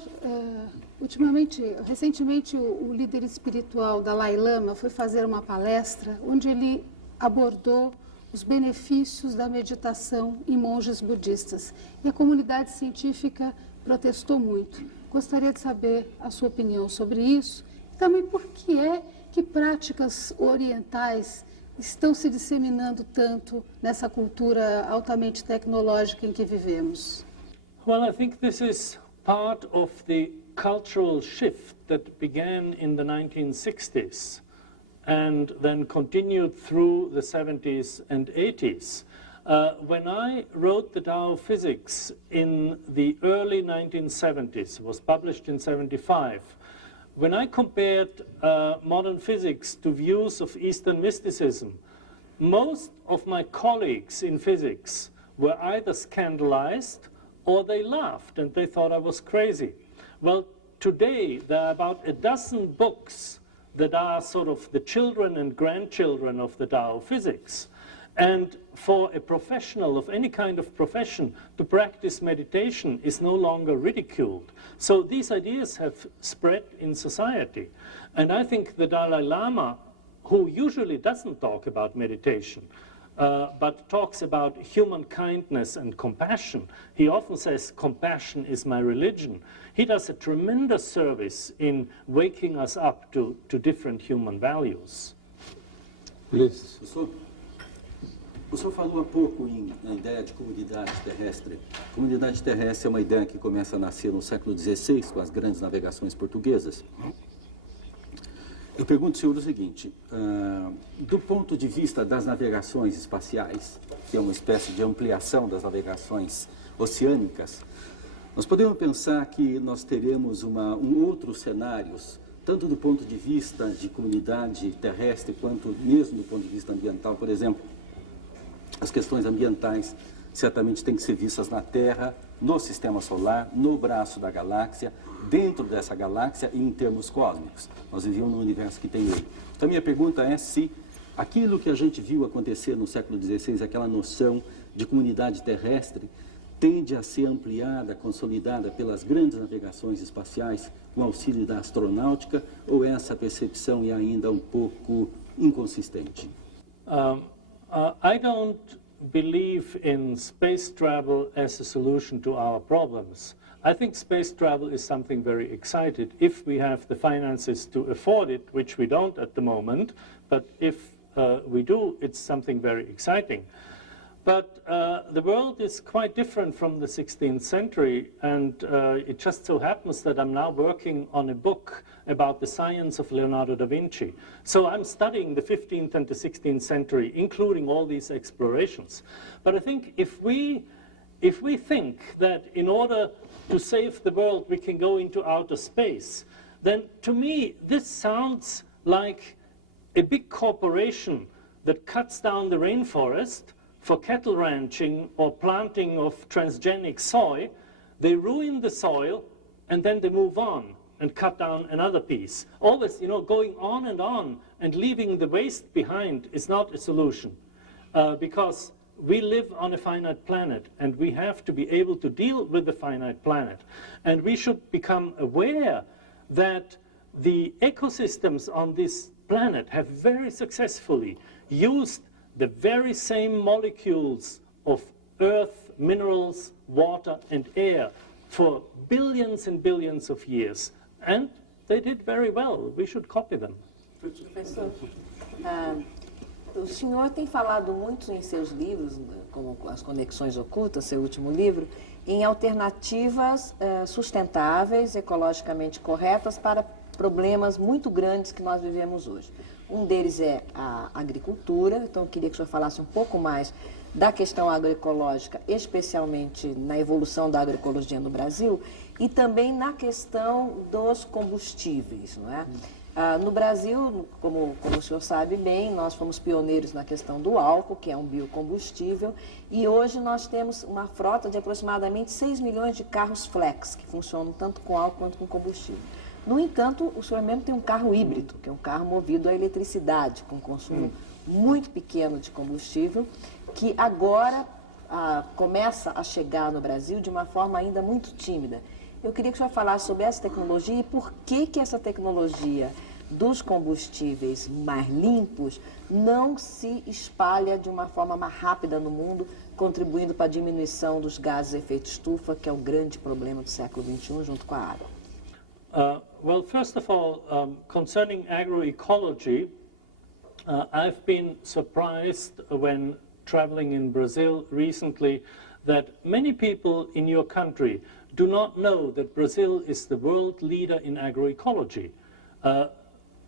recentemente, o líder espiritual Dalai Lama foi fazer uma palestra onde ele abordou os benefícios da meditação em monges budistas. E a comunidade científica protestou muito. Gostaria de saber a sua opinião sobre isso. E também por que é que práticas orientais estão se disseminando tanto nessa cultura altamente tecnológica em que vivemos? Well, I think this is part of the cultural shift that began in the 1960s. And then continued through the 70s and 80s. When I wrote the Tao of Physics in the early 1970s, it was published in 75, when I compared modern physics to views of Eastern mysticism, most of my colleagues in physics were either scandalized or they laughed and they thought I was crazy. Well, today there are about a dozen books that are sort of the children and grandchildren of the Tao of Physics. And for a professional of any kind of profession to practice meditation is no longer ridiculed. So these ideas have spread in society. And I think the Dalai Lama, who usually doesn't talk about meditation, but talks about human kindness and compassion. He often says, compassion is my religion. He does a tremendous service in waking us up to different human values. Ulisses. O senhor falou há pouco na ideia de comunidade terrestre. Comunidade terrestre é uma ideia que começa a nascer no século XVI, com as grandes navegações portuguesas. Eu pergunto ao senhor o seguinte, do ponto de vista das navegações espaciais, que é uma espécie de ampliação das navegações oceânicas, nós podemos pensar que nós teremos outros cenários, tanto do ponto de vista de comunidade terrestre, quanto mesmo do ponto de vista ambiental. Por exemplo, as questões ambientais certamente têm que ser vistas na Terra, no Sistema Solar, no braço da galáxia, dentro dessa galáxia e em termos cósmicos. Nós vivemos num universo que tem lei. Então, a minha pergunta é se aquilo que a gente viu acontecer no século XVI, aquela noção de comunidade terrestre, tende a ser ampliada, consolidada pelas grandes navegações espaciais com auxílio da astronáutica, ou essa percepção é ainda um pouco inconsistente? I don't believe in space travel as a solution to our problems. I think space travel is something very exciting if we have the finances to afford it, which we don't at the moment, but if we do, it's something very exciting. But the world is quite different from the 16th century, and it just so happens that I'm now working on a book about the science of Leonardo da Vinci. So I'm studying the 15th and the 16th century, including all these explorations. But I think if we think that in order to save the world we can go into outer space, then to me this sounds like a big corporation that cuts down the rainforest for cattle ranching or planting of transgenic soy. They ruin the soil and then they move on and cut down another piece. Always, going on and leaving the waste behind is not a solution because we live on a finite planet and we have to be able to deal with the finite planet. And we should become aware that the ecosystems on this planet have very successfully used the very same molecules of earth, minerals, water and air for billions and billions of years. And they did very well. We should copy them. Professor, o senhor tem falado muito em seus livros, como As Conexões Ocultas, seu último livro, em alternativas sustentáveis, ecologicamente corretas para problemas muito grandes que nós vivemos hoje. Um deles é a agricultura, então eu queria que o senhor falasse um pouco mais da questão agroecológica, especialmente na evolução da agroecologia no Brasil, e também na questão dos combustíveis, não é? No Brasil, como o senhor sabe bem, nós fomos pioneiros na questão do álcool, que é um biocombustível, e hoje nós temos uma frota de aproximadamente 6 milhões de carros flex, que funcionam tanto com álcool quanto com combustível. No entanto, o senhor mesmo tem um carro híbrido, que é um carro movido a eletricidade, com consumo muito pequeno de combustível, que agora começa a chegar no Brasil de uma forma ainda muito tímida. Eu queria que o senhor falasse sobre essa tecnologia e por que essa tecnologia dos combustíveis mais limpos não se espalha de uma forma mais rápida no mundo, contribuindo para a diminuição dos gases de efeito estufa, que é o grande problema do século XXI, junto com a água. Well, first of all, concerning agroecology, I've been surprised when traveling in Brazil recently that many people in your country do not know that Brazil is the world leader in agroecology.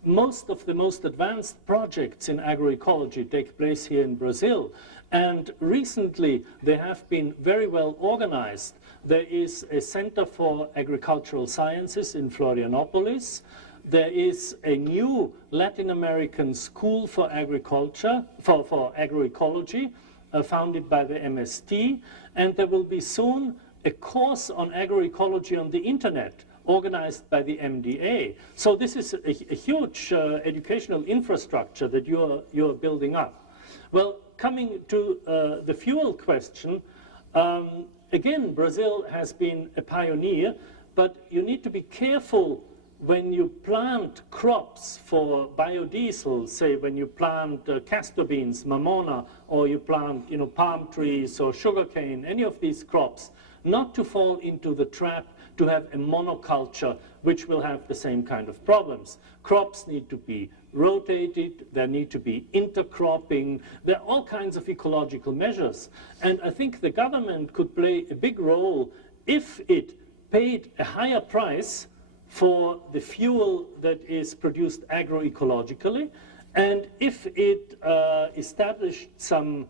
Most of the most advanced projects in agroecology take place here in Brazil, and recently they have been very well organized. There is a Center for Agricultural Sciences in Florianopolis. There is a new Latin American School for Agriculture, for agroecology, founded by the MST, and there will be soon a course on agroecology on the internet, organized by the MDA. So this is a huge educational infrastructure that you're building up. Well, coming to the fuel question, again, Brazil has been a pioneer, but you need to be careful when you plant crops for biodiesel, say when you plant castor beans, mamona, or you plant palm trees or sugarcane, any of these crops, not to fall into the trap to have a monoculture which will have the same kind of problems. Crops need to be rotated, there need to be intercropping, there are all kinds of ecological measures. And I think the government could play a big role if it paid a higher price for the fuel that is produced agroecologically, and if it established some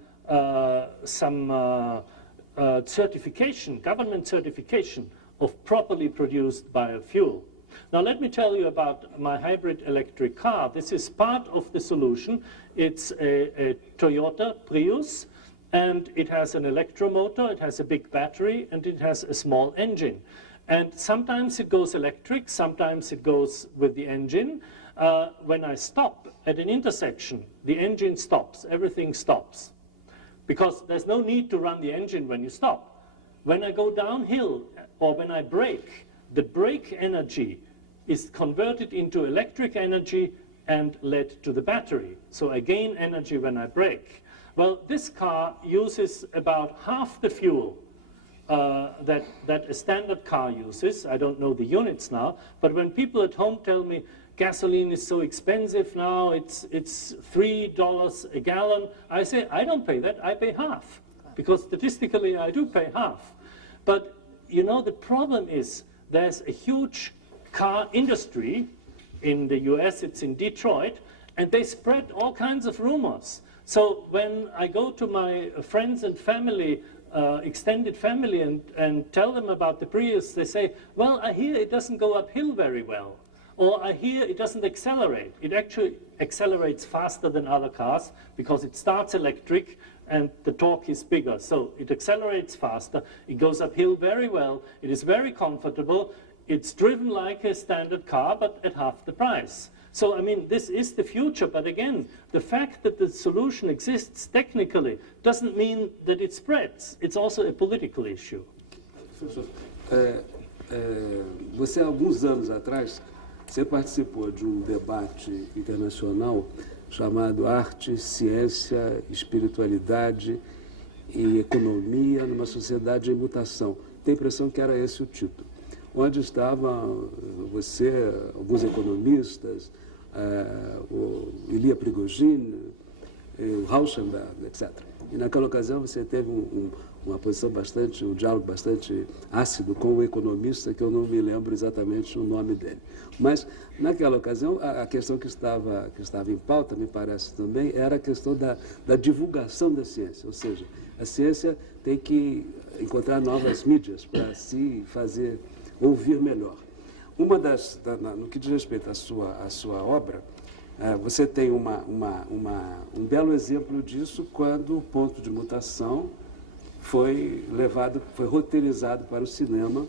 certification, government certification of properly produced biofuel. Now let me tell you about my hybrid electric car. This is part of the solution. It's a Toyota Prius, and it has an electromotor, it has a big battery, and it has a small engine. And sometimes it goes electric, sometimes it goes with the engine. When I stop at an intersection, the engine stops, everything stops. Because there's no need to run the engine when you stop. When I go downhill or when I brake, the brake energy is converted into electric energy and led to the battery. So I gain energy when I brake. Well, this car uses about half the fuel that a standard car uses. I don't know the units now, but when people at home tell me gasoline is so expensive now, it's $3 a gallon, I say, I don't pay that, I pay half. Because statistically, I do pay half. But, you know, the problem is there's a huge car industry. In the US, it's in Detroit, and they spread all kinds of rumors. So when I go to my friends and family, extended family, and tell them about the Prius, they say, well, I hear it doesn't go uphill very well. Or I hear it doesn't accelerate. It actually accelerates faster than other cars because it starts electric and the torque is bigger. So it accelerates faster, it goes uphill very well, it is very comfortable, it's driven like a standard car but at half the price. So, I mean, this is the future, but again, the fact that the solution exists technically doesn't mean that it spreads. It's also a political issue. Você, há alguns anos atrás, você participou de um debate internacional chamado Arte, Ciência, Espiritualidade e Economia numa Sociedade em Mutação. Tenho a impressão que era esse o título. Onde estavam você, alguns economistas, o Ilya Prigogine, o Rauschenberg, etc. E naquela ocasião você teve uma posição bastante, um diálogo bastante ácido com o economista, que eu não me lembro exatamente o nome dele. Mas, naquela ocasião, a questão que estava em pauta, me parece também, era a questão da divulgação da ciência. Ou seja, a ciência tem que encontrar novas mídias para se fazer ouvir melhor. No que diz respeito à sua obra, você tem um belo exemplo disso quando o Ponto de Mutação foi roteirizado para o cinema,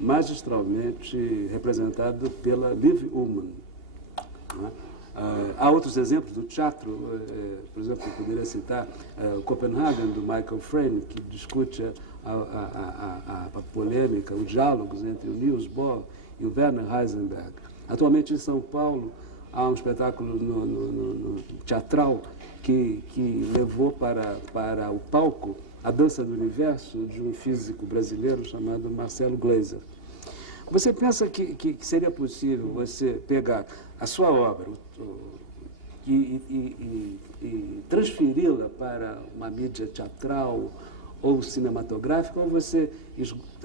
magistralmente representado pela Liv Ullmann. Não é? Há outros exemplos do teatro, por exemplo, eu poderia citar Copenhagen, do Michael Frayn, que discute a polêmica, os diálogos entre o Niels Bohr e o Werner Heisenberg. Atualmente, em São Paulo, há um espetáculo no teatral que levou para o palco A Dança do Universo, de um físico brasileiro chamado Marcelo Gleiser. Você pensa que seria possível você pegar a sua obra e transferi-la para uma mídia teatral ou cinematográfica, ou você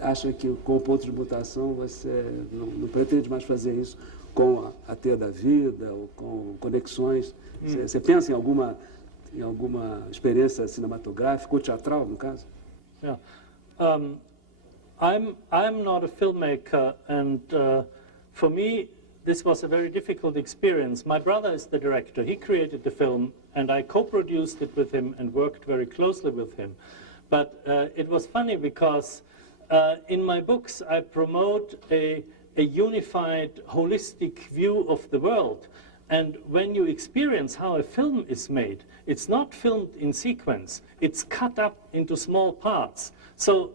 acha que com o Ponto de Mutação você não pretende mais fazer isso com a Teia da Vida ou com Conexões? Você pensa em alguma experiência cinematográfica ou teatral, no caso? Yeah. I'm not a filmmaker, and for me, this was a very difficult experience. My brother is the director. He created the film, and I co-produced it with him and worked very closely with him. But it was funny because in my books, I promote a unified, holistic view of the world. And when you experience how a film is made, it's not filmed in sequence. It's cut up into small parts. So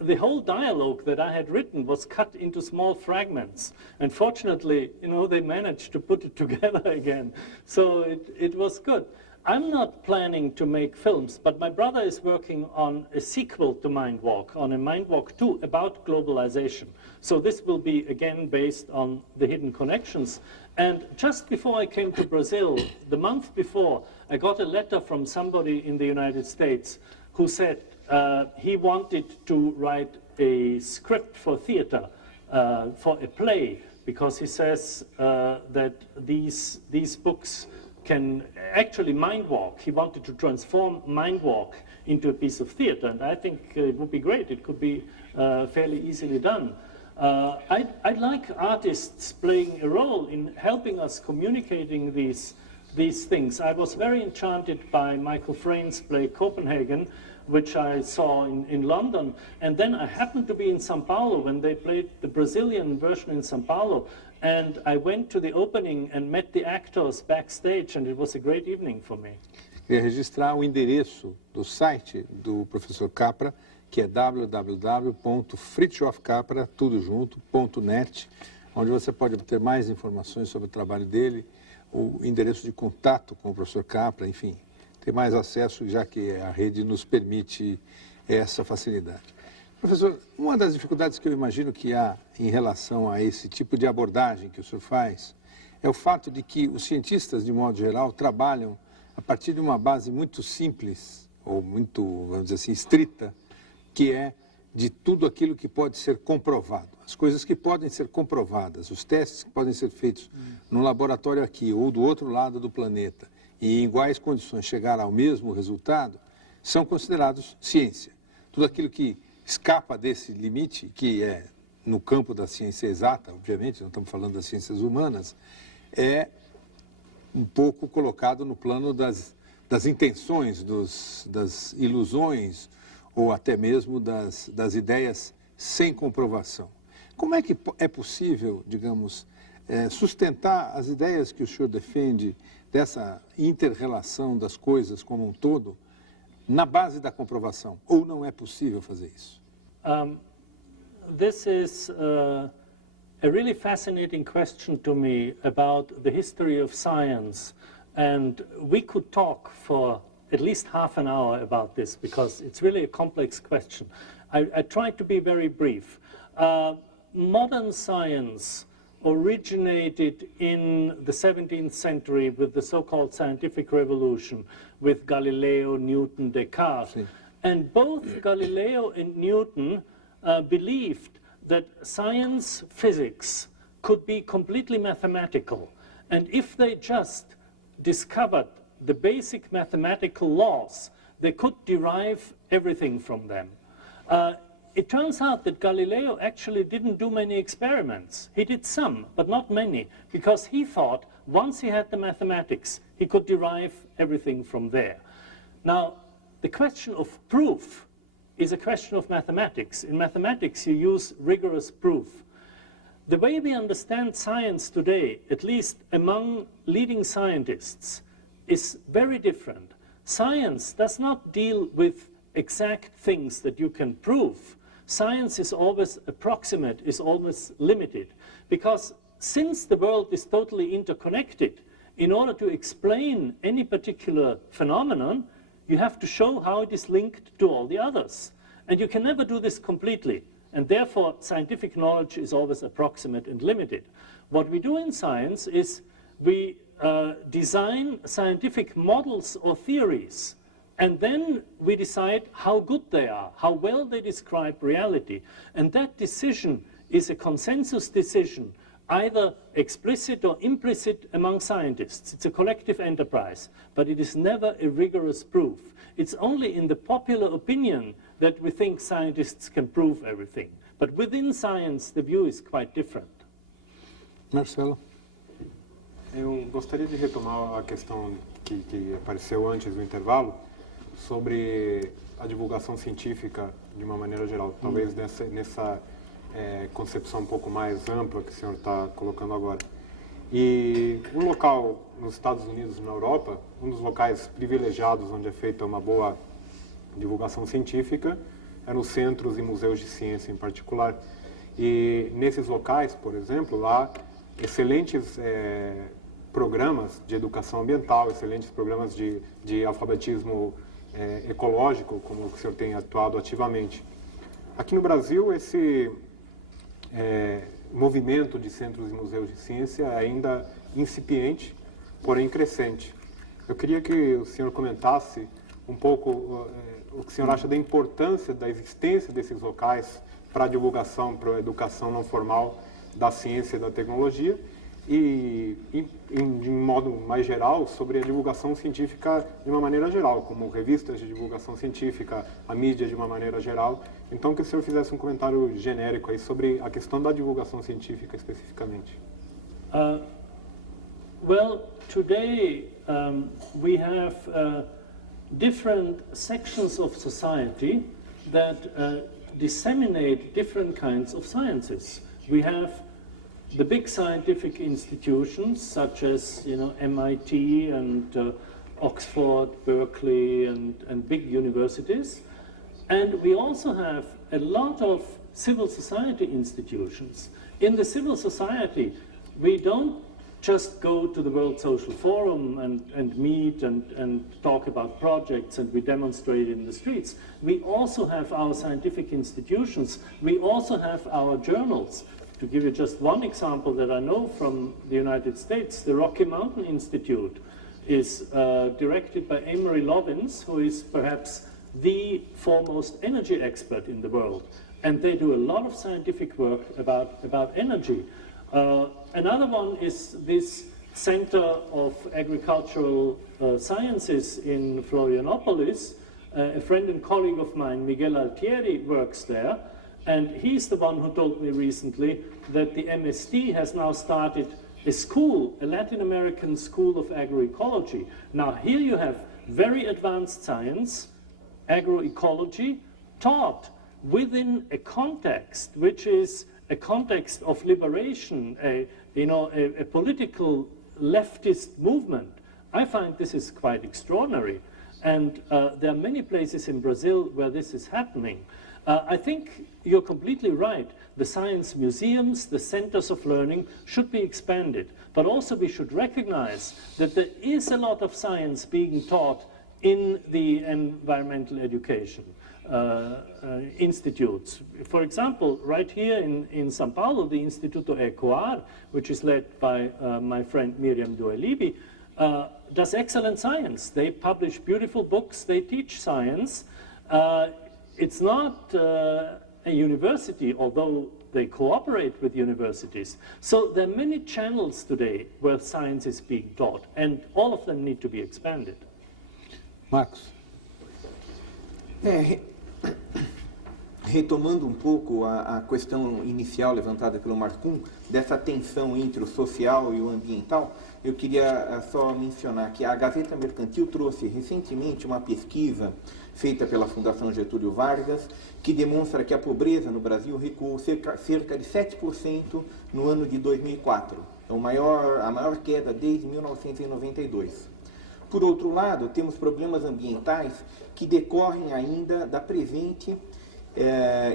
the whole dialogue that I had written was cut into small fragments. And fortunately, they managed to put it together again. So it was good. I'm not planning to make films, but my brother is working on a sequel to Mind Walk, on a Mind Walk 2 about globalization. So this will be, again, based on the hidden connections. And just before I came to Brazil, the month before, I got a letter from somebody in the United States who said he wanted to write a script for theater, for a play, because he says that these books can actually Mind Walk. He wanted to transform Mind Walk into a piece of theater, and I think it would be great. It could be fairly easily done. I'd like artists playing a role in helping us communicating these things. I was very enchanted by Michael Frayn's play Copenhagen, which I saw in London, and then I happened to be in São Paulo when they played the Brazilian version in São Paulo, and I went to the opening and met the actors backstage, and it was a great evening for me. Queria registrar o endereço do site do professor Capra, que é www.fritjofcapra.net, onde você pode obter mais informações sobre o trabalho dele, o endereço de contato com o professor Capra, enfim, ter mais acesso, já que a rede nos permite essa facilidade. Professor, uma das dificuldades que eu imagino que há em relação a esse tipo de abordagem que o senhor faz é o fato de que os cientistas, de modo geral, trabalham a partir de uma base muito simples, ou muito, vamos dizer assim, estrita, que é de tudo aquilo que pode ser comprovado. As coisas que podem ser comprovadas, os testes que podem ser feitos no laboratório aqui ou do outro lado do planeta, e em iguais condições chegar ao mesmo resultado, são considerados ciência. Tudo aquilo que escapa desse limite, que é no campo da ciência exata, obviamente, não estamos falando das ciências humanas, é um pouco colocado no plano das intenções, das ilusões, ou até mesmo das ideias sem comprovação. Como é que é possível, digamos, sustentar as ideias que o senhor defende dessa inter-relação das coisas como um todo na base da comprovação? Ou não é possível fazer isso? This is a really fascinating question to me about the history of science, and we could talk for at least half an hour about this because it's really a complex question. I tried to be very brief. Modern science originated in the 17th century with the so-called scientific revolution with Galileo, Newton, Descartes. Sí. And both Galileo and Newton believed that science, physics, could be completely mathematical. And if they just discovered the basic mathematical laws, they could derive everything from them. It turns out that Galileo actually didn't do many experiments. He did some, but not many, because he thought once he had the mathematics, he could derive everything from there. Now, the question of proof is a question of mathematics. In mathematics, you use rigorous proof. The way we understand science today, at least among leading scientists, is very different. Science does not deal with exact things that you can prove. Science is always approximate, is always limited. Because since the world is totally interconnected, in order to explain any particular phenomenon, you have to show how it is linked to all the others. And you can never do this completely. And therefore, scientific knowledge is always approximate and limited. What we do in science is we design scientific models or theories, and then we decide how good they are, how well they describe reality. And that decision is a consensus decision, either explicit or implicit among scientists. It's a collective enterprise, but it is never a rigorous proof. It's only in the popular opinion that we think scientists can prove everything. But within science, the view is quite different. Marcelo? Eu gostaria de retomar a questão que apareceu antes do intervalo sobre a divulgação científica de uma maneira geral, talvez nessa concepção um pouco mais ampla que o senhor está colocando agora. E um local nos Estados Unidos e na Europa, um dos locais privilegiados onde é feita uma boa divulgação científica é nos centros e museus de ciência em particular. E nesses locais, por exemplo, há excelentes programas de educação ambiental, excelentes programas de alfabetismo ecológico, como o senhor tem atuado ativamente. Aqui no Brasil, esse movimento de centros e museus de ciência é ainda incipiente, porém crescente. Eu queria que o senhor comentasse um pouco o que o senhor acha da importância da existência desses locais para a divulgação, para a educação não formal da ciência e da tecnologia, e, de um modo mais geral, sobre a divulgação científica de uma maneira geral, como revistas de divulgação científica, a mídia de uma maneira geral. Então, que o senhor fizesse um comentário genérico aí sobre a questão da divulgação científica especificamente. Well, today we have different sections of society that disseminate different kinds of sciences. We have the big scientific institutions such as MIT and Oxford, Berkeley and big universities. And we also have a lot of civil society institutions. In the civil society, we don't just go to the World Social Forum and meet and talk about projects and we demonstrate in the streets. We also have our scientific institutions. We also have our journals. To give you just one example that I know from the United States, the Rocky Mountain Institute is directed by Amory Lovins, who is perhaps the foremost energy expert in the world. And they do a lot of scientific work about energy. Another one is this Center of Agricultural Sciences in Florianopolis. A friend and colleague of mine, Miguel Altieri, works there. And he's the one who told me recently that the MSD has now started a school, a Latin American school of agroecology. Now here you have very advanced science, agroecology, taught within a context which is a context of liberation, a political leftist movement. I find this is quite extraordinary. And there are many places in Brazil where this is happening. I think you're completely right. The science museums, the centers of learning should be expanded. But also we should recognize that there is a lot of science being taught in the environmental education institutes. For example, right here in São Paulo, the Instituto Ecoar, which is led by my friend Miriam Duelibi, does excellent science. They publish beautiful books, they teach science. It's not a university, although they cooperate with universities. So there are many channels today where science is being taught, and all of them need to be expanded. Marcos? retomando um pouco a questão inicial levantada pelo Marcum, dessa tensão entre o social e o ambiental, eu queria só mencionar que a Gazeta Mercantil trouxe recentemente uma pesquisa feita pela Fundação Getúlio Vargas, que demonstra que a pobreza no Brasil recuou cerca de 7% no ano de 2004. É a maior queda desde 1992. Por outro lado, temos problemas ambientais que decorrem ainda da presente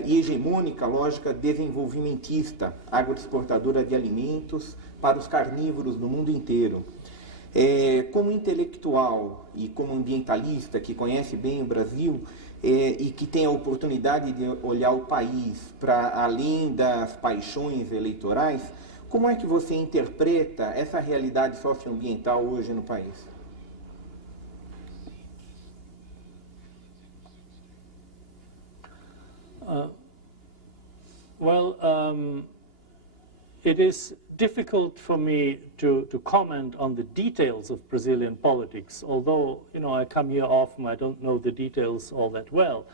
e hegemônica lógica desenvolvimentista, agroexportadora de alimentos para os carnívoros do mundo inteiro. Como intelectual e como ambientalista que conhece bem o Brasil e que tem a oportunidade de olhar o país para além das paixões eleitorais, como é que você interpreta essa realidade socioambiental hoje no país? It is difficult for me to comment on the details of Brazilian politics, although, I come here often, I don't know the details all that well.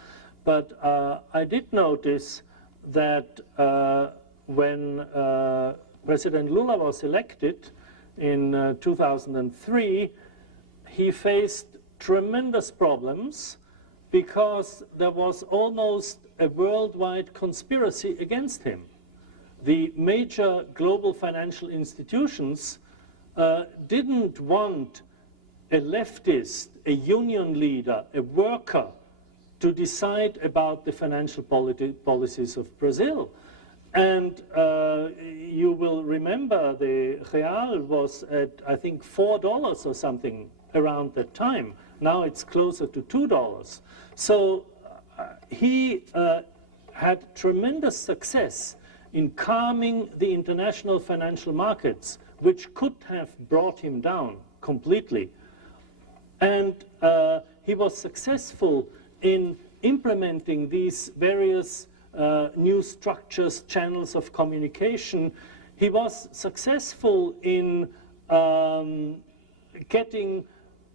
But I did notice that when President Lula was elected in 2003, he faced tremendous problems because there was almost a worldwide conspiracy against him. The major global financial institutions didn't want a leftist, a union leader, a worker to decide about the financial policies of Brazil. And you will remember the real was at, I think, $4 or something around that time. Now it's closer to $2. So he had tremendous success in calming the international financial markets, which could have brought him down completely. And he was successful in implementing these various new structures, channels of communication. He was successful in getting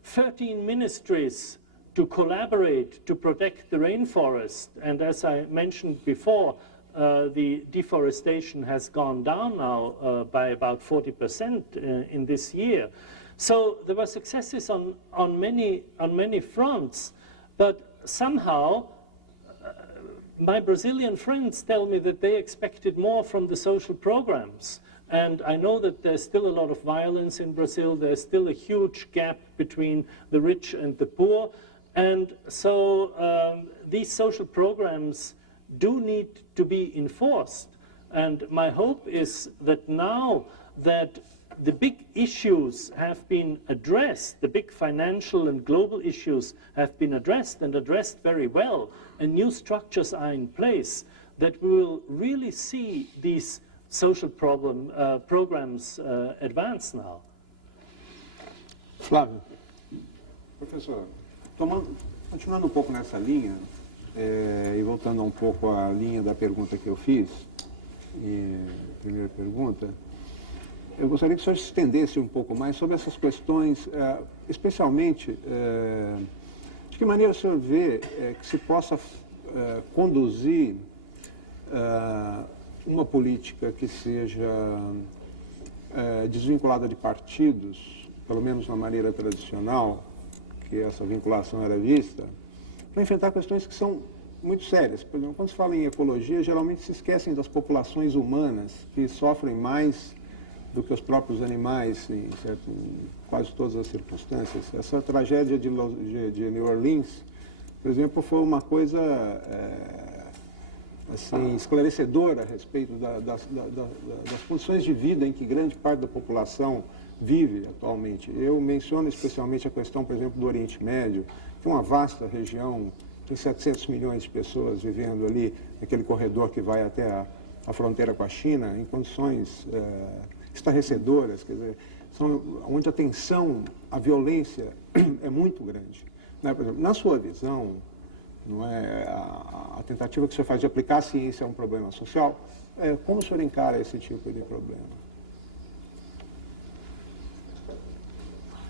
13 ministries to collaborate to protect the rainforest. And as I mentioned before, the deforestation has gone down now by about 40% in this year. So there were successes on many fronts, but somehow my Brazilian friends tell me that they expected more from the social programs. And I know that there's still a lot of violence in Brazil. There's still a huge gap between the rich and the poor. And so these social programs do need to be enforced. And my hope is that now that the big issues have been addressed, the big financial and global issues have been addressed and addressed very well, and new structures are in place, that we will really see these social programs advance now. Flávio. Professor, continuando um pouco nessa linha, e voltando um pouco à linha da pergunta que eu fiz, primeira pergunta, eu gostaria que o senhor se estendesse um pouco mais sobre essas questões, especialmente de que maneira o senhor vê que se possa conduzir uma política que seja desvinculada de partidos, pelo menos na maneira tradicional, que essa vinculação era vista, para enfrentar questões que são muito sérias. Por exemplo, quando se fala em ecologia, geralmente se esquecem das populações humanas, que sofrem mais do que os próprios animais, em quase todas as circunstâncias. Essa tragédia de New Orleans, por exemplo, foi uma coisa assim, esclarecedora a respeito das condições de vida em que grande parte da população vive atualmente. Eu menciono especialmente a questão, por exemplo, do Oriente Médio, que é uma vasta região, tem 700 milhões de pessoas vivendo ali, naquele corredor que vai até a fronteira com a China, em condições estarrecedoras, quer dizer, onde a tensão, a violência é muito grande. Né? Por exemplo, na sua visão, não é, a tentativa que o senhor faz de aplicar a ciência a um problema social, como o senhor encara esse tipo de problema?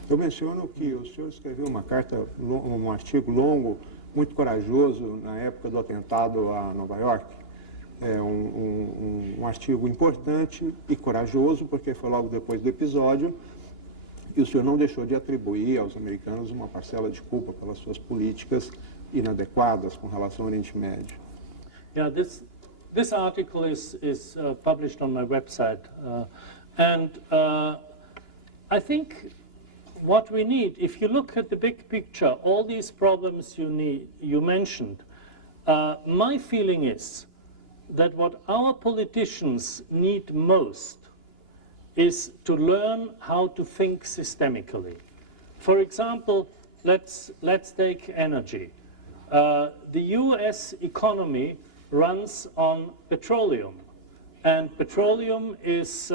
Eu menciono que o senhor escreveu uma carta, um artigo longo, muito corajoso, na época do atentado a Nova York. É um artigo importante e corajoso, porque foi logo depois do episódio, e o senhor não deixou de atribuir aos americanos uma parcela de culpa pelas suas políticas inadequadas com relação ao Oriente Médio. Yeah, this article is published on my website, and I think what we need, if you look at the big picture, all these problems you mentioned, my feeling is that what our politicians need most is to learn how to think systemically. For example, let's take energy. The US economy runs on petroleum, and petroleum is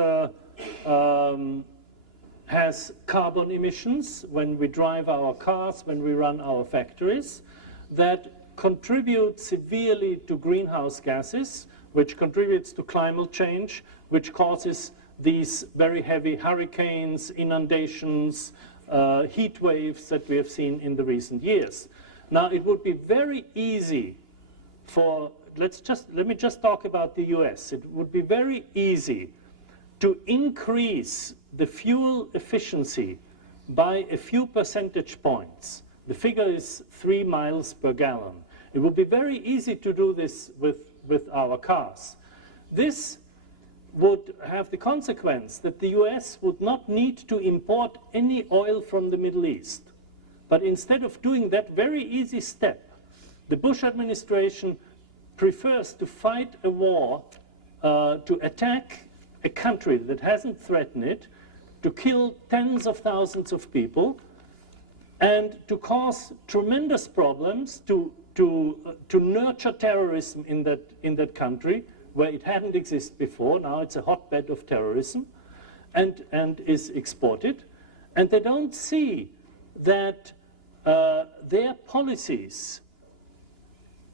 has carbon emissions when we drive our cars, when we run our factories, that contribute severely to greenhouse gases, which contributes to climate change, which causes these very heavy hurricanes, inundations, heat waves that we have seen in the recent years. Now, it would be very easy for, let me just talk about the US. It would be very easy to increase the fuel efficiency by a few percentage points. The figure is 3 miles per gallon. It would be very easy to do this with our cars. This would have the consequence that the US would not need to import any oil from the Middle East. But instead of doing that very easy step, the Bush administration prefers to fight a war, to attack a country that hasn't threatened it, to kill tens of thousands of people, and to cause tremendous problems, to nurture terrorism in that country where it hadn't existed before. Now it's a hotbed of terrorism, and is exported. And they don't see that their policies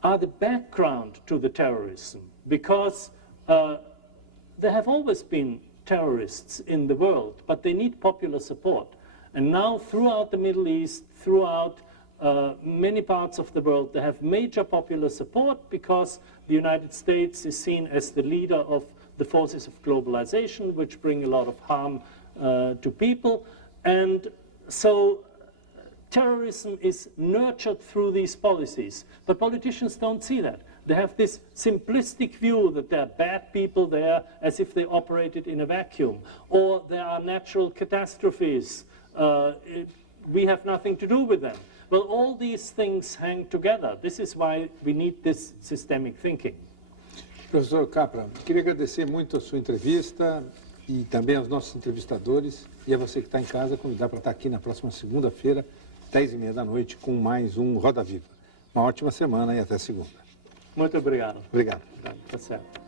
are the background to the terrorism, because there have always been terrorists in the world, but they need popular support. And now throughout the Middle East, throughout many parts of the world, they have major popular support because the United States is seen as the leader of the forces of globalization, which bring a lot of harm to people. And so terrorism is nurtured through these policies. But politicians don't see that. They have this simplistic view that there are bad people there as if they operated in a vacuum, or there are natural catastrophes. We have nothing to do with them. Well, all these things hang together. This is why we need this systemic thinking. Professor Capra, queria agradecer muito a sua entrevista e também aos nossos entrevistadores e a você que está em casa, convidar para estar aqui na próxima segunda-feira, 10h30 da noite, com mais um Roda Viva. Uma ótima semana e até segunda. Muito obrigado. Obrigado. Tá certo.